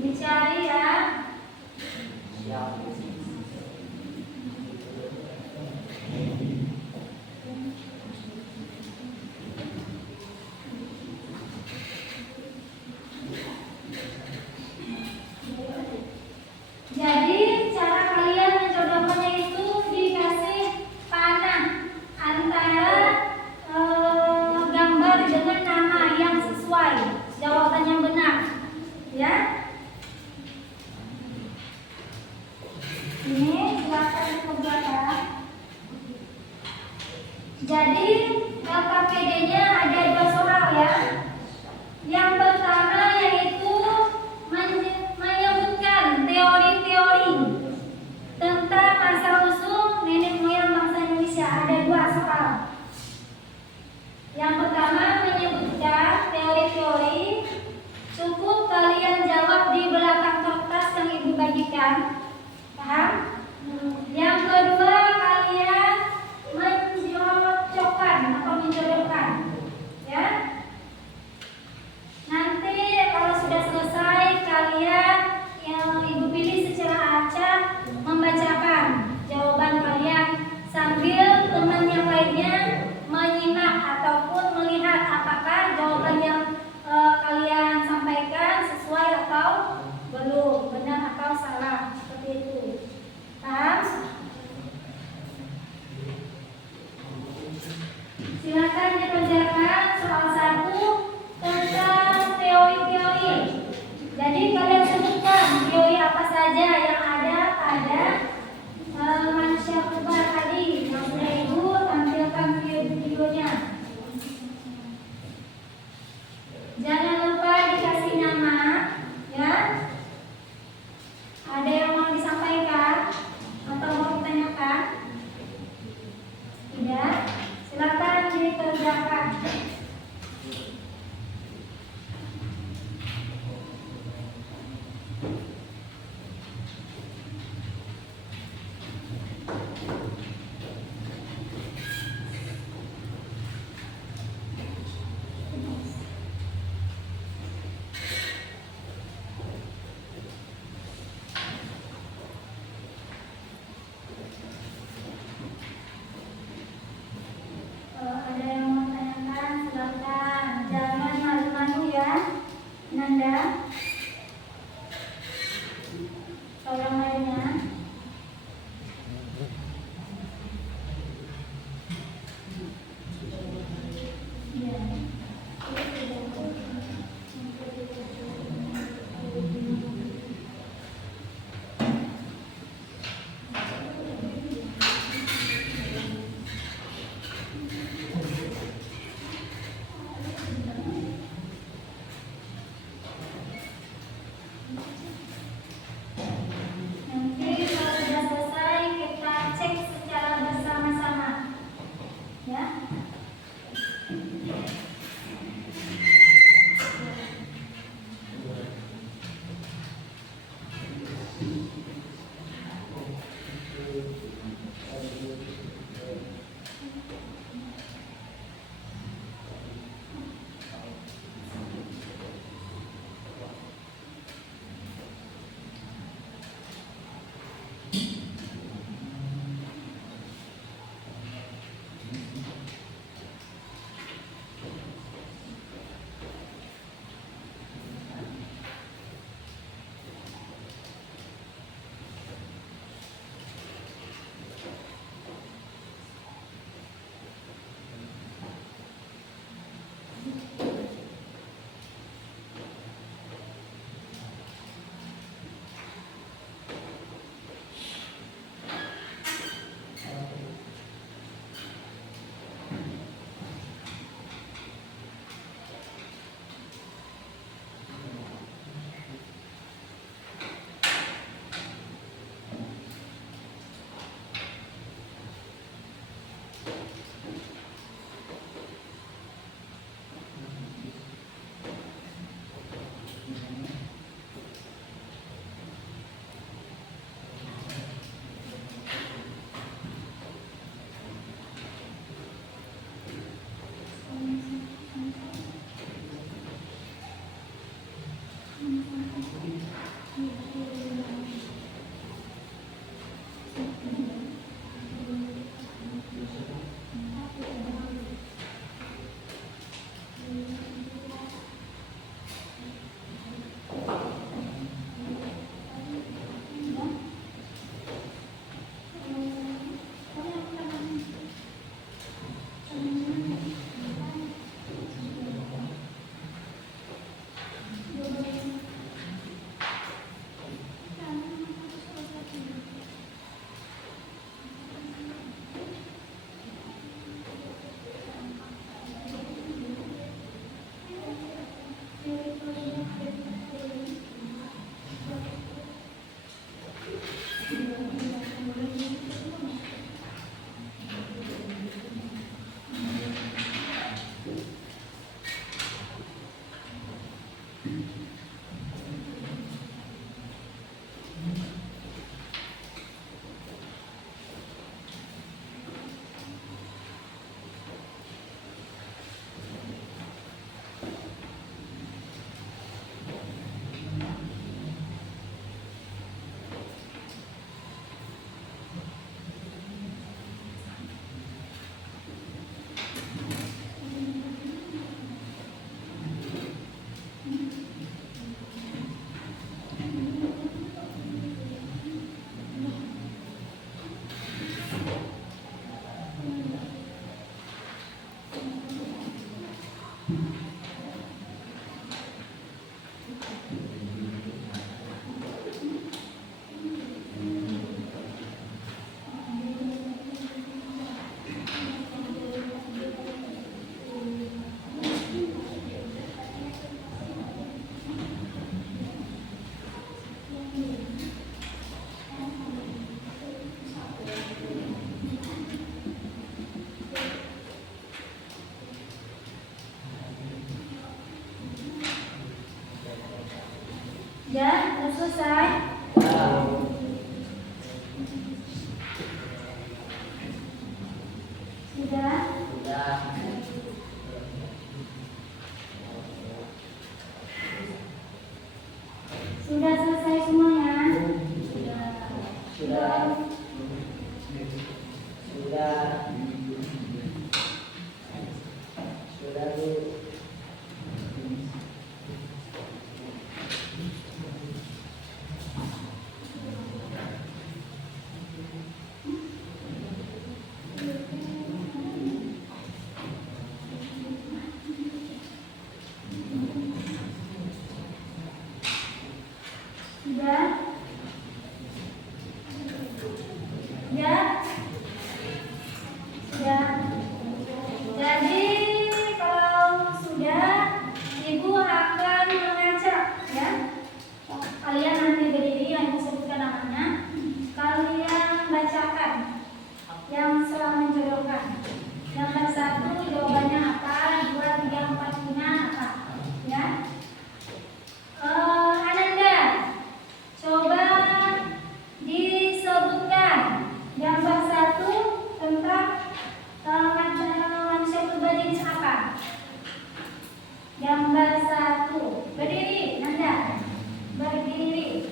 Dicari ya. Jadi cara kalian mencobakannya itu dikasih panah antara gambar dengan nama yang sesuai, jawaban yang benar, ya. Ini silakan ke belakang. Jadi LKPD-nya ada 2 soal ya. Yang pertama yaitu menyebutkan teori-teori tentang asal-usul nenek moyang bangsa Indonesia. Ada 2 soal. Yang pertama menyebutkan teori-teori. Cukup kalian jawab di belakang kertas yang ibu bagikan. Paham? Yang kedua kalian mencocokkan atau menjodohkan, ya. Nanti kalau sudah selesai kalian yang ibu pilih secara acak membacakan jawaban kalian sambil teman yang lainnya menyimak ataupun melihat apakah jawaban yang kalian sampaikan sesuai atau belum, benar atau salah, seperti Sudah? Sudah selesai? Sudah? Sudah selesai semuanya? Sudah. Sudah Bu. Sudah? Ya? Sudah. Jadi kalau sudah, Ibu akan mengajak ya. Kalian nanti berdiri yang disebutkan namanya. Kalian bacakan yang setelah menjodohkan. Nomor 1 jawabannya apa? 2, 3, 4, 5 apa? Ya. Ananda, coba disebutkan gambar 1 tentang manusia purba jenis apa? Gambar 1. Berdiri, Nanda. Berdiri.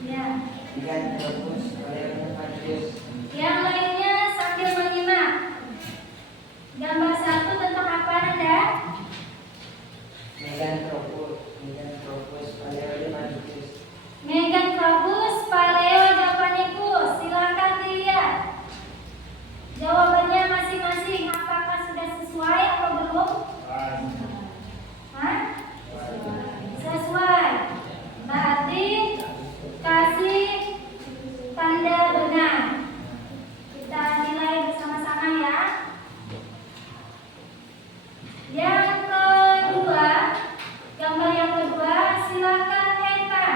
Ya. Yang lainnya sambil menyimak. Gambar 1 tentang apa, Nanda? Meganthropus paleojapanicus. Silakan dilihat. Jawabannya masing-masing. Apakah sudah sesuai atau belum? Hah? Sesuai. Berarti kasih tanda benar. Kita nilai bersama-sama ya. Yang kedua, gambar yang kedua, silakan Eka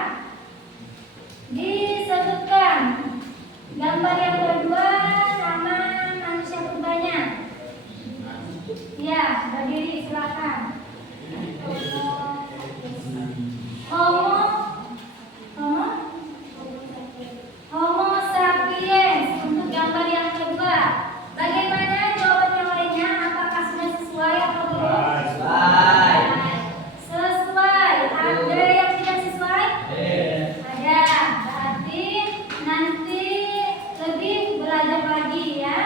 disebutkan gambar yang kedua nama manusia purbanya. Ya, berdiri silakan. Homo sapiens untuk gambar yang kedua. Bagaimana jawaban yang lainnya? Apakah sudah sesuai atau belum? Sesuai. Ada yang tidak sesuai? Ada. Berarti nanti lebih belajar lagi ya.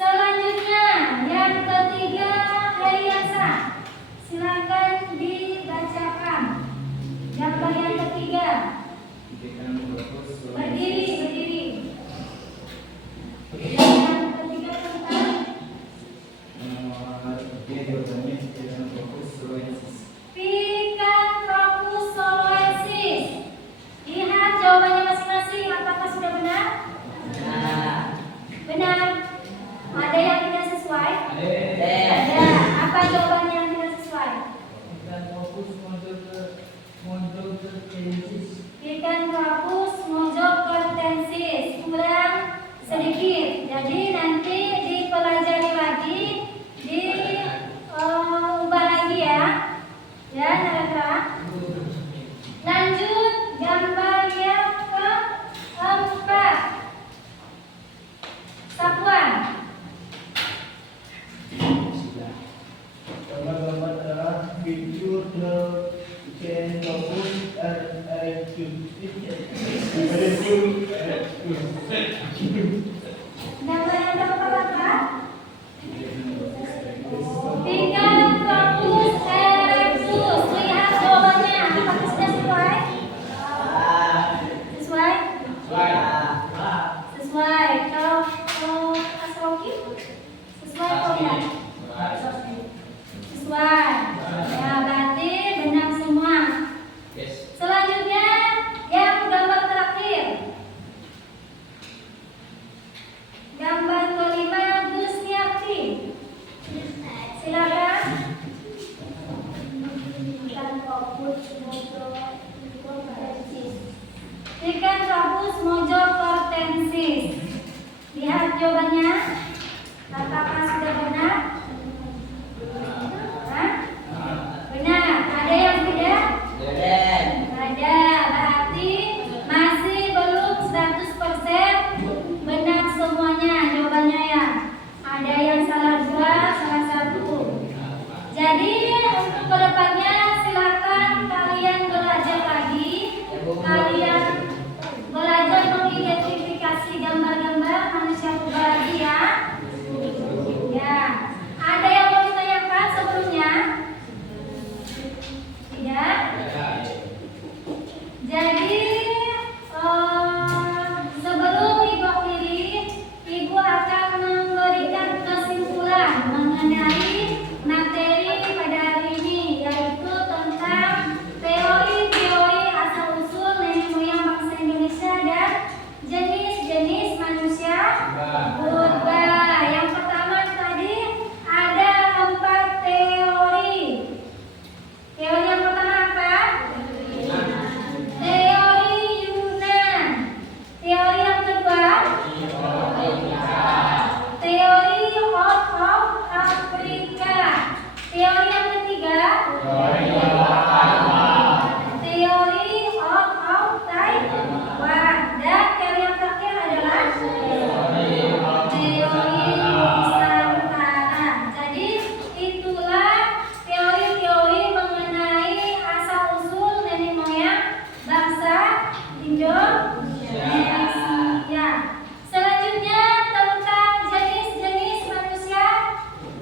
Selanjutnya yang ketiga, Hayasa. Silakan dibacakan gambar yang ketiga. Berdiri. Yang ketiga tentang Picanthropus soloensis. Lihat jawabannya masing-masing. Apakah sudah benar? Benar. Ada yang tidak sesuai? Ada. Apa jawabannya yang tidak sesuai? Picanthropus mojocortensis. Kurang sedikit. Jadi nanti dipelajari lagi, diubah lagi ya. Ya, Nara. Lanjut gambar yang keempat. Sapuan. Gambar-gambar adalah picture the Picanthropus erectus. Gambar yang keempat apa? Picanthropus erectus. Lihat jawabannya. Apakah sudah sesuai? Sesuai? Sesuai. Kalau Asroki? Sesuai atau tidak? Sesuai. Ya, berarti benar semua. Selanjutnya yang gambar terakhir. Gambar kelima, Gusniarti. Silakan. Picanthropus mojocortensis. Lihat jawabannya. Apakah sudah benar? Hah? Ada, berarti masih belum 100% benar semuanya jawabannya ya. Ada yang salah 2, salah 1. Jadi untuk kedepannya silakan kalian belajar lagi. Kalian belajar mengidentifikasi gambar-gambar manusia purba lagi ya. Ya. Ada yang mau ditanyakan sebelumnya? Tidak? Jadi sebelum Ibu akhiri, Ibu akan memberikan kesimpulan mengenai materi pada hari ini, yaitu tentang teori-teori asal-usul nenek moyang bangsa Indonesia dan jenis-jenis manusia purba. Yang pertama tadi ada 4 teori. Teori yang pertama apa? Teori Yunan. Teori yang kedua, teori of Afrika. Teori yang ketiga, teori of Taiwan. Dan teori yang terakhir adalah teori Nusantara. Jadi itulah teori-teori mengenai asal-usul nenek moyang bangsa Indonesia. Selanjutnya tentang jenis-jenis manusia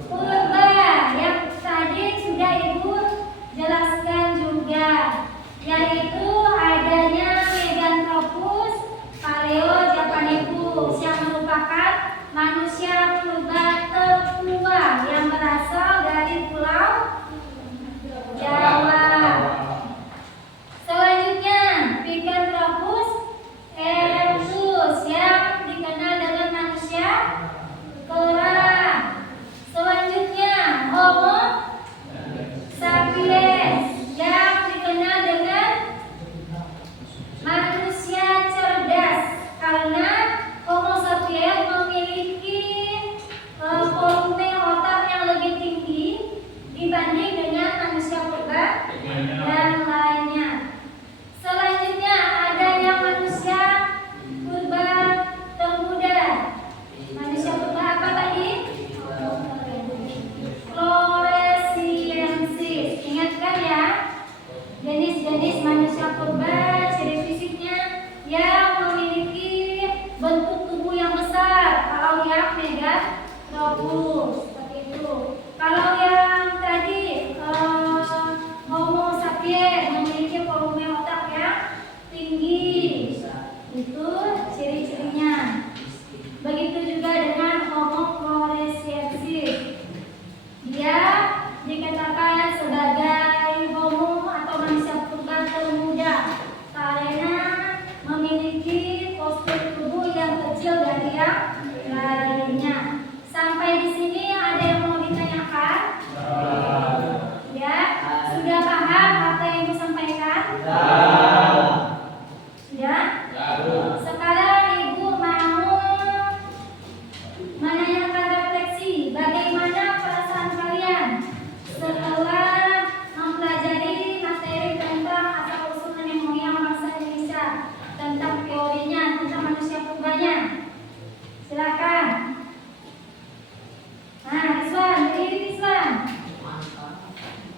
purba yang tadi sudah Ibu jelaskan juga, yaitu adanya Meganthropus Paleojapanicus yang merupakan manusia purba tertua yang berasal dari Pulau Jawa. Selanjutnya Pithecanthropus erectus yang dikenal dengan manusia kera. Selanjutnya Homo sapiens yang dikenal dengan manusia cerdas karena Homo sapiens memiliki volume otak yang lebih tinggi dibanding dengan manusia purba yang lainnya. Selanjutnya ada yang manusia purba termuda. Manusia purba apa tadi? Floresiensis. Ingatkan ya, jenis-jenis manusia purba, ciri fisiknya yang memiliki bentuk tubuh yang besar. Kalau yang Meganthropus seperti itu. Kalau yang tadi Homo sapiens memiliki volume otak yang tinggi. Itu ciri-cirinya. Begitu juga dengan Homo floresiensis. Dia dikatakan sebagai homo atau manusia purba termuda karena memiliki postur tubuh yang kecil dari yang lainnya. Sampai di sini ada yang mau ditanyakan? Ya, sudah paham apa yang disampaikan? Sudah? Sekarang Ibu mau menanyakan refleksi. Bagaimana perasaan kalian setelah mempelajari materi tentang asal-usul nenek moyang bangsa Indonesia, tentang teorinya, tentang manusia purbanya? Silakan. Nah, Rizwan, berdiri Rizwan.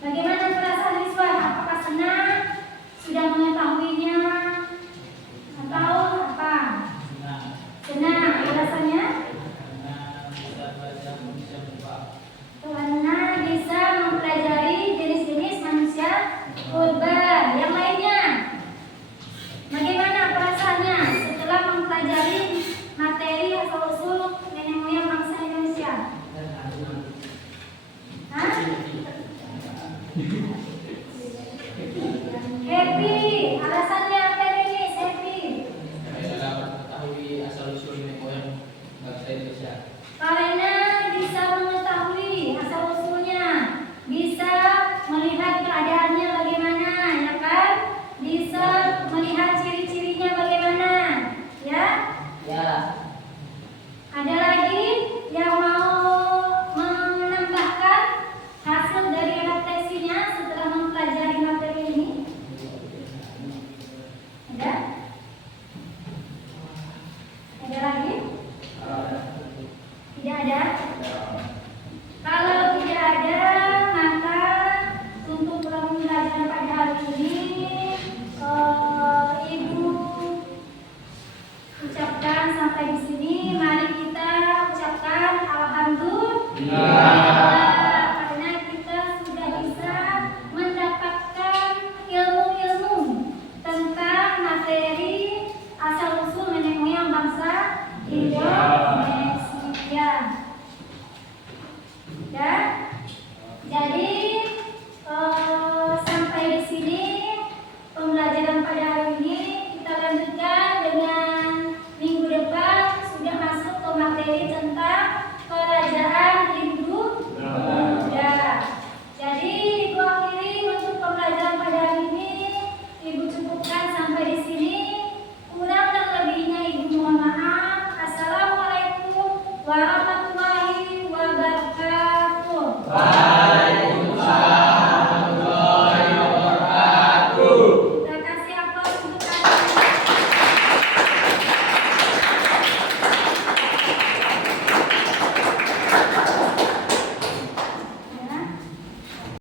Bagaimana perasaan Rizwan? Apakah senang? Sudah mengetahuinya? Atau apa? Senang. Alasannya? Karena bisa mempelajari jenis-jenis manusia purba